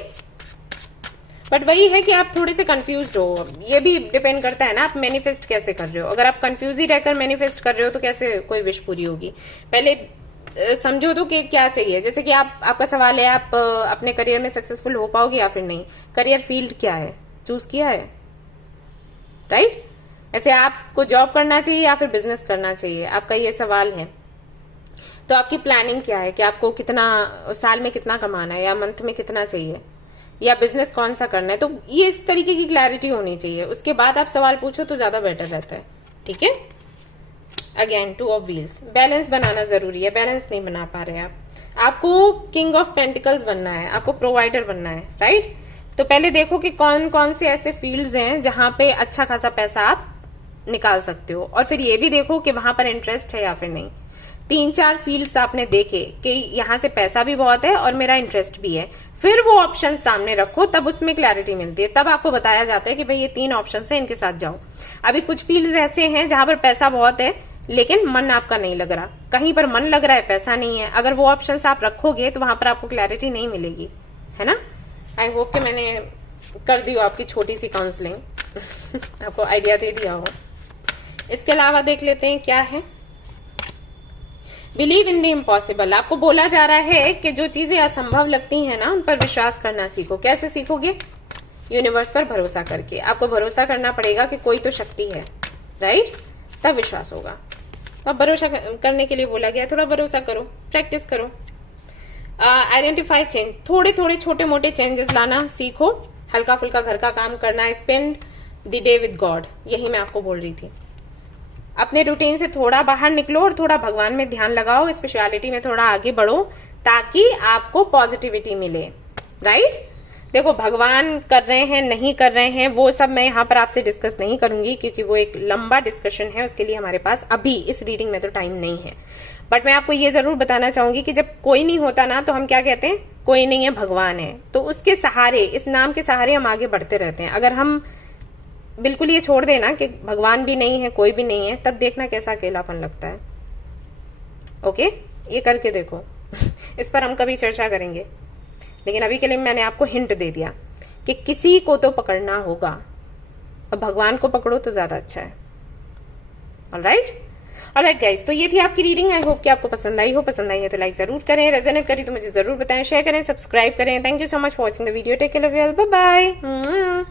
But वही है कि आप थोड़े से कंफ्यूज्ड हो। ये भी डिपेंड करता है ना आप मैनिफेस्ट कैसे कर रहे हो। अगर आप कंफ्यूज ही रहकर मैनिफेस्ट कर रहे हो तो कैसे कोई विश पूरी होगी। पहले समझो तो कि क्या चाहिए। जैसे कि आपका सवाल है, आप अपने करियर में सक्सेसफुल हो पाओगे या फिर नहीं। करियर फील्ड क्या है, चूज किया है, राइट। ऐसे आपको जॉब करना चाहिए या फिर बिजनेस करना चाहिए, आपका ये सवाल है। तो आपकी प्लानिंग क्या है कि आपको कितना साल में कितना कमाना है या मंथ में कितना चाहिए, या बिजनेस कौन सा करना है। तो ये इस तरीके की क्लैरिटी होनी चाहिए, उसके बाद आप सवाल पूछो तो ज्यादा बेटर रहता है, ठीक है। Again 2 of wheels. बैलेंस बनाना जरूरी है, बैलेंस नहीं बना पा रहे आप। आपको किंग ऑफ पेंटिकल्स बनना है, आपको प्रोवाइडर बनना है, राइट। तो पहले देखो कि कौन कौन से ऐसे फील्ड्स हैं जहां पे अच्छा खासा पैसा आप निकाल सकते हो, और फिर ये भी देखो कि वहां पर इंटरेस्ट है या फिर नहीं। 3-4 फील्ड्स आपने देखे कि यहाँ से पैसा भी बहुत है और मेरा इंटरेस्ट भी है, फिर वो ऑप्शन सामने रखो, तब उसमें क्लैरिटी मिलती है। तब आपको बताया जाता है कि भाई ये 3 ऑप्शन है, इनके साथ जाओ। अभी कुछ फील्ड्स ऐसे हैं जहां पर पैसा बहुत है लेकिन मन आपका नहीं लग रहा, कहीं पर मन लग रहा है पैसा नहीं है, अगर वो ऑप्शन आप रखोगे तो वहां पर आपको क्लैरिटी नहीं मिलेगी, है ना। आई होप कि मैंने कर दी हो आपकी छोटी सी काउंसलिंग आपको आइडिया दे दिया हो। इसके अलावा देख लेते हैं क्या है। Believe in the impossible. आपको बोला जा रहा है कि जो चीजें असंभव लगती हैं ना, उन पर विश्वास करना सीखो। कैसे सीखोगे? यूनिवर्स पर भरोसा करके। आपको भरोसा करना पड़ेगा कि कोई तो शक्ति है, राइट, तब विश्वास होगा। अब भरोसा करने के लिए बोला गया, थोड़ा भरोसा करो, प्रैक्टिस करो। आइडेंटिफाई चेंज, थोड़े थोड़े छोटे मोटे चेंजेस लाना सीखो। हल्का फुल्का घर का काम करना। Spend the day with God, यही मैं आपको बोल रही थी। अपने रूटीन से थोड़ा बाहर निकलो और थोड़ा भगवान में ध्यान लगाओ, स्पिरिचुअलिटी में थोड़ा आगे बढ़ो ताकि आपको पॉजिटिविटी मिले, राइट। देखो, भगवान कर रहे हैं नहीं कर रहे हैं वो सब मैं यहाँ पर आपसे डिस्कस नहीं करूंगी क्योंकि वो एक लंबा डिस्कशन है, उसके लिए हमारे पास अभी इस रीडिंग में तो टाइम नहीं है। बट मैं आपको ये जरूर बताना चाहूंगी कि जब कोई नहीं होता ना तो हम क्या कहते हैं, कोई नहीं है भगवान है। तो उसके सहारे, इस नाम के सहारे हम आगे बढ़ते रहते हैं। अगर हम बिल्कुल ये छोड़ देना कि भगवान भी नहीं है कोई भी नहीं है, तब देखना कैसा अकेलापन लगता है। ओके, ये करके देखो इस पर हम कभी चर्चा करेंगे, लेकिन अभी के लिए मैंने आपको हिंट दे दिया कि किसी को तो पकड़ना होगा, अब भगवान को पकड़ो तो ज्यादा अच्छा है। ऑलराइट गाइस, तो ये थी आपकी रीडिंग। आई होप कि आपको पसंद आई हो। पसंद आई है तो लाइक जरूर करें, रेजोनेट करी तो मुझे जरूर बताएं, शेयर करें, सब्सक्राइब करें। Thank you so much for watching the video. Take care, love you all, bye bye.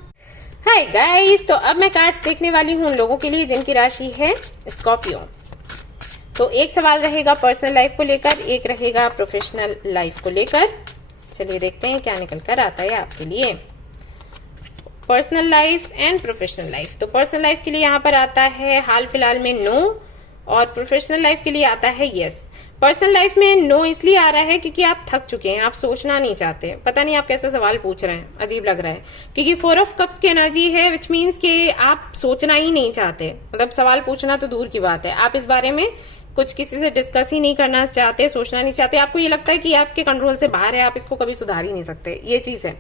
Hi guys, तो अब मैं कार्ड्स देखने वाली हूँ उन लोगों के लिए जिनकी राशि है स्कॉर्पियो। तो एक सवाल रहेगा पर्सनल लाइफ को लेकर, एक रहेगा प्रोफेशनल लाइफ को लेकर। चलिए देखते हैं क्या निकल कर आता है आपके लिए। Personal life and professional life. तो पर्सनल लाइफ के लिए यहाँ पर आता है हाल फिलहाल में नो, और प्रोफेशनल लाइफ के लिए आता है यस। पर्सनल लाइफ में नो इसलिए आ रहा है क्योंकि आप थक चुके हैं, आप सोचना नहीं चाहते। पता नहीं आप कैसा सवाल पूछ रहे हैं, अजीब लग रहा है क्योंकि 4 ऑफ कप्स की एनर्जी है, विच मीन्स कि आप सोचना ही नहीं चाहते। मतलब सवाल पूछना तो दूर की बात है, आप इस बारे में कुछ किसी से डिस्कस ही नहीं करना चाहते, सोचना नहीं चाहते। आपको ये लगता है कि आपके कंट्रोल से बाहर है, आप इसको कभी सुधार ही नहीं सकते, ये चीज है।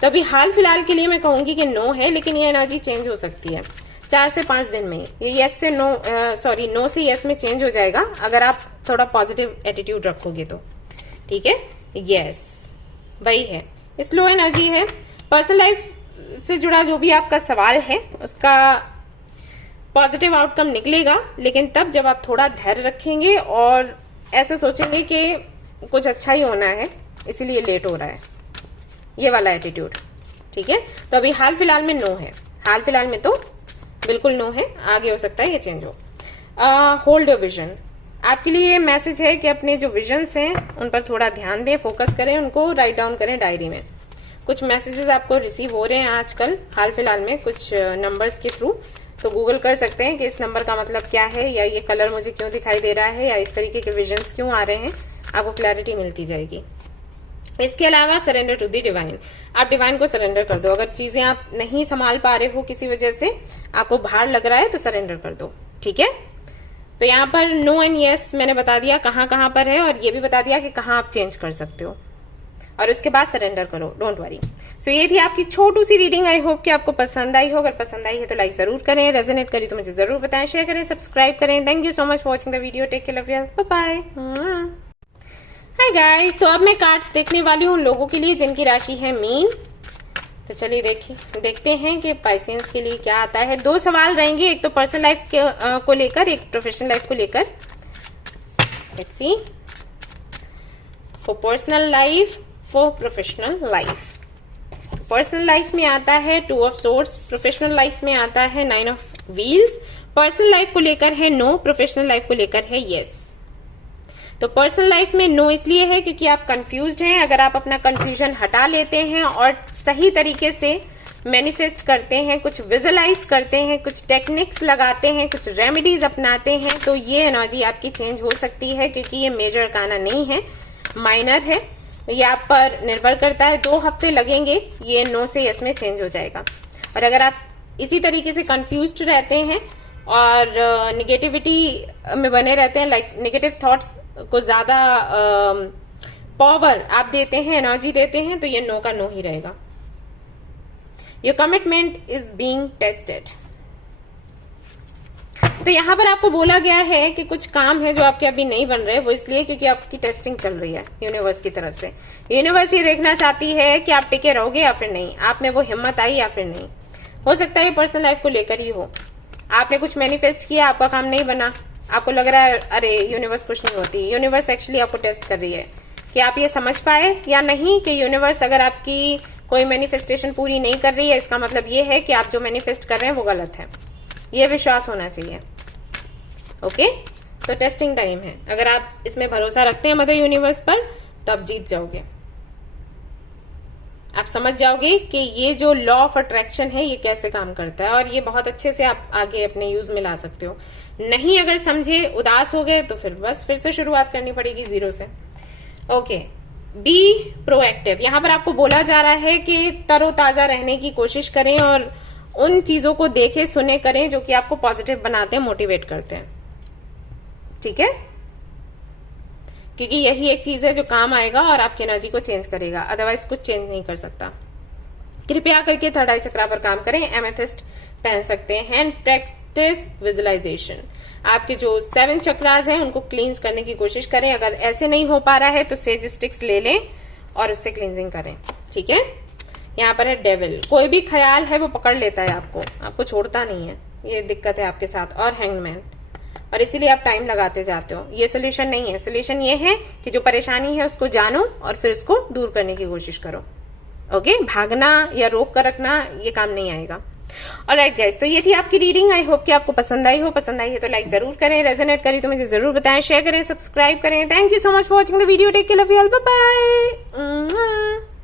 तो अभी हाल फिलहाल के लिए मैं कहूंगी कि नो है, लेकिन ये एनर्जी चेंज हो सकती है 4 से 5 दिन में। ये यस से नो, सॉरी नो से यस में चेंज हो जाएगा अगर आप थोड़ा पॉजिटिव एटीट्यूड रखोगे तो, ठीक है। यस वही है, स्लो एनर्जी है। पर्सनल लाइफ से जुड़ा जो भी आपका सवाल है उसका पॉजिटिव आउटकम निकलेगा, लेकिन तब जब आप थोड़ा धैर्य रखेंगे और ऐसे सोचेंगे कि कुछ अच्छा ही होना है इसीलिए लेट हो रहा है, ये वाला एटीट्यूड, ठीक है। तो अभी हाल फिलहाल में नो है, हाल फिलहाल में तो बिल्कुल नो है, आगे हो सकता है ये चेंज हो। होल्ड योर विजन, आपके लिए ये मैसेज है कि अपने जो विजन्स हैं उन पर थोड़ा ध्यान दें, फोकस करें, उनको राइट डाउन करें डायरी में। कुछ मैसेजेस आपको रिसीव हो रहे हैं आजकल हाल फिलहाल में कुछ नंबर्स के थ्रू, तो गूगल कर सकते हैं कि इस नंबर का मतलब क्या है, या ये कलर मुझे क्यों दिखाई दे रहा है, या इस तरीके के विजन्स क्यों आ रहे हैं, आपको क्लैरिटी मिलती जाएगी। इसके अलावा सरेंडर टू दी डिवाइन, आप डिवाइन को सरेंडर कर दो। अगर चीजें आप नहीं संभाल पा रहे हो किसी वजह से, आपको भार लग रहा है तो सरेंडर कर दो, ठीक है। तो यहाँ पर नो एंड यस मैंने बता दिया कहाँ कहाँ पर है, और ये भी बता दिया कि कहाँ आप चेंज कर सकते हो, और उसके बाद सरेंडर करो, डोंट वरी। सो ये थी आपकी छोटू सी रीडिंग। आई होप कि आपको पसंद आई हो। अगर पसंद आई है तो लाइक जरूर करें, रेजोनेट करी तो मुझे जरूर बताएं, शेयर करें, सब्सक्राइब करें। Thank you so much for watching the video. Take care, love you, bye bye. Hi guys, तो अब मैं कार्ड्स देखने वाली हूँ उन लोगों के लिए जिनकी राशि है मीन। तो चलिए देखते हैं कि पाइसेंस के लिए क्या आता है। 2 सवाल रहेंगे, एक तो पर्सनल लाइफ को लेकर, एक प्रोफेशनल लाइफ को लेकर। Let's see for personal life, for professional life. Personal life में आता है 2 ऑफ सोर्ड्स, प्रोफेशनल लाइफ में आता है 9 ऑफ व्हील्स। पर्सनल लाइफ को लेकर है नो, प्रोफेशनल लाइफ को लेकर है यस। तो पर्सनल लाइफ में नो इसलिए है क्योंकि आप कंफ्यूज्ड हैं। अगर आप अपना कंफ्यूजन हटा लेते हैं और सही तरीके से मैनिफेस्ट करते हैं, कुछ विजुअलाइज करते हैं, कुछ टेक्निक्स लगाते हैं, कुछ रेमेडीज अपनाते हैं, तो ये एनर्जी आपकी चेंज हो सकती है। क्योंकि ये मेजर अरकाना नहीं है, माइनर है, ये आप पर निर्भर करता है। 2 हफ्ते लगेंगे, ये नो से यस में चेंज हो जाएगा। और अगर आप इसी तरीके से कंफ्यूज्ड रहते हैं और निगेटिविटी में बने रहते हैं, लाइक नेगेटिव थॉट्स को ज्यादा पावर आप देते हैं, एनर्जी देते हैं, तो ये नो का नो ही रहेगा। Your commitment is being tested. तो यहां पर आपको बोला गया है कि कुछ काम है जो आपके अभी नहीं बन रहे, वो इसलिए क्योंकि आपकी टेस्टिंग चल रही है यूनिवर्स की तरफ से। यूनिवर्स ये देखना चाहती है कि आप टिके रहोगे या फिर नहीं, आप में वो हिम्मत आई या फिर नहीं। हो सकता है ये पर्सनल लाइफ को लेकर ही हो, आपने कुछ मैनिफेस्ट किया, आपका काम नहीं बना, आपको लग रहा है अरे यूनिवर्स कुछ नहीं होती। यूनिवर्स एक्चुअली आपको टेस्ट कर रही है कि आप ये समझ पाए या नहीं कि यूनिवर्स अगर आपकी कोई मैनिफेस्टेशन पूरी नहीं कर रही है, इसका मतलब ये है कि आप जो मैनिफेस्ट कर रहे हैं वो गलत है। ये विश्वास होना चाहिए। ओके, तो टेस्टिंग टाइम है। अगर आप इसमें भरोसा रखते हैं मदर यूनिवर्स पर, तो आप जीत जाओगे। आप समझ जाओगे कि ये जो लॉ ऑफ अट्रैक्शन है ये कैसे काम करता है, और ये बहुत अच्छे से आप आगे अपने यूज में ला सकते हो। नहीं अगर समझे, उदास हो गए, तो फिर बस फिर से शुरुआत करनी पड़ेगी जीरो से। Okay, be proactive. यहां पर आपको बोला जा रहा है कि तरोताजा रहने की कोशिश करें और उन चीजों को देखे सुने करें जो कि आपको पॉजिटिव बनाते हैं, मोटिवेट करते हैं। ठीक है, क्योंकि यही एक चीज है जो काम आएगा और आपकी एनर्जी को चेंज करेगा, अदरवाइज कुछ चेंज नहीं कर सकता। कृपया करके थर्ड आई चक्रा पर काम करें, एमेथिस्ट पहन सकते हैं, एंड प्रैक्टिस विजुअलाइजेशन। आपके जो 7 चक्रास हैं उनको क्लींस करने की कोशिश करें। अगर ऐसे नहीं हो पा रहा है तो सेज स्टिक्स ले लें और उससे क्लींजिंग करें। ठीक है, यहाँ पर है डेविल। कोई भी ख्याल है वो पकड़ लेता है आपको छोड़ता नहीं है, ये दिक्कत है आपके साथ। और हैंगमैन, और इसीलिए आप टाइम लगाते जाते हो। ये सोल्यूशन नहीं है। सोल्यूशन ये है कि जो परेशानी है उसको जानो और फिर उसको दूर करने की कोशिश करो। ओके, भागना या रोक कर रखना ये काम नहीं आएगा। ऑलराइट गाइस, तो ये थी आपकी रीडिंग। आई होप कि आपको पसंद आई हो। पसंद आई है तो लाइक जरूर करें, रेजोनेट करी तो मुझे जरूर बताएं, शेयर करें, सब्सक्राइब करें। Thank you so much for watching the video. Take care, love you all, bye bye.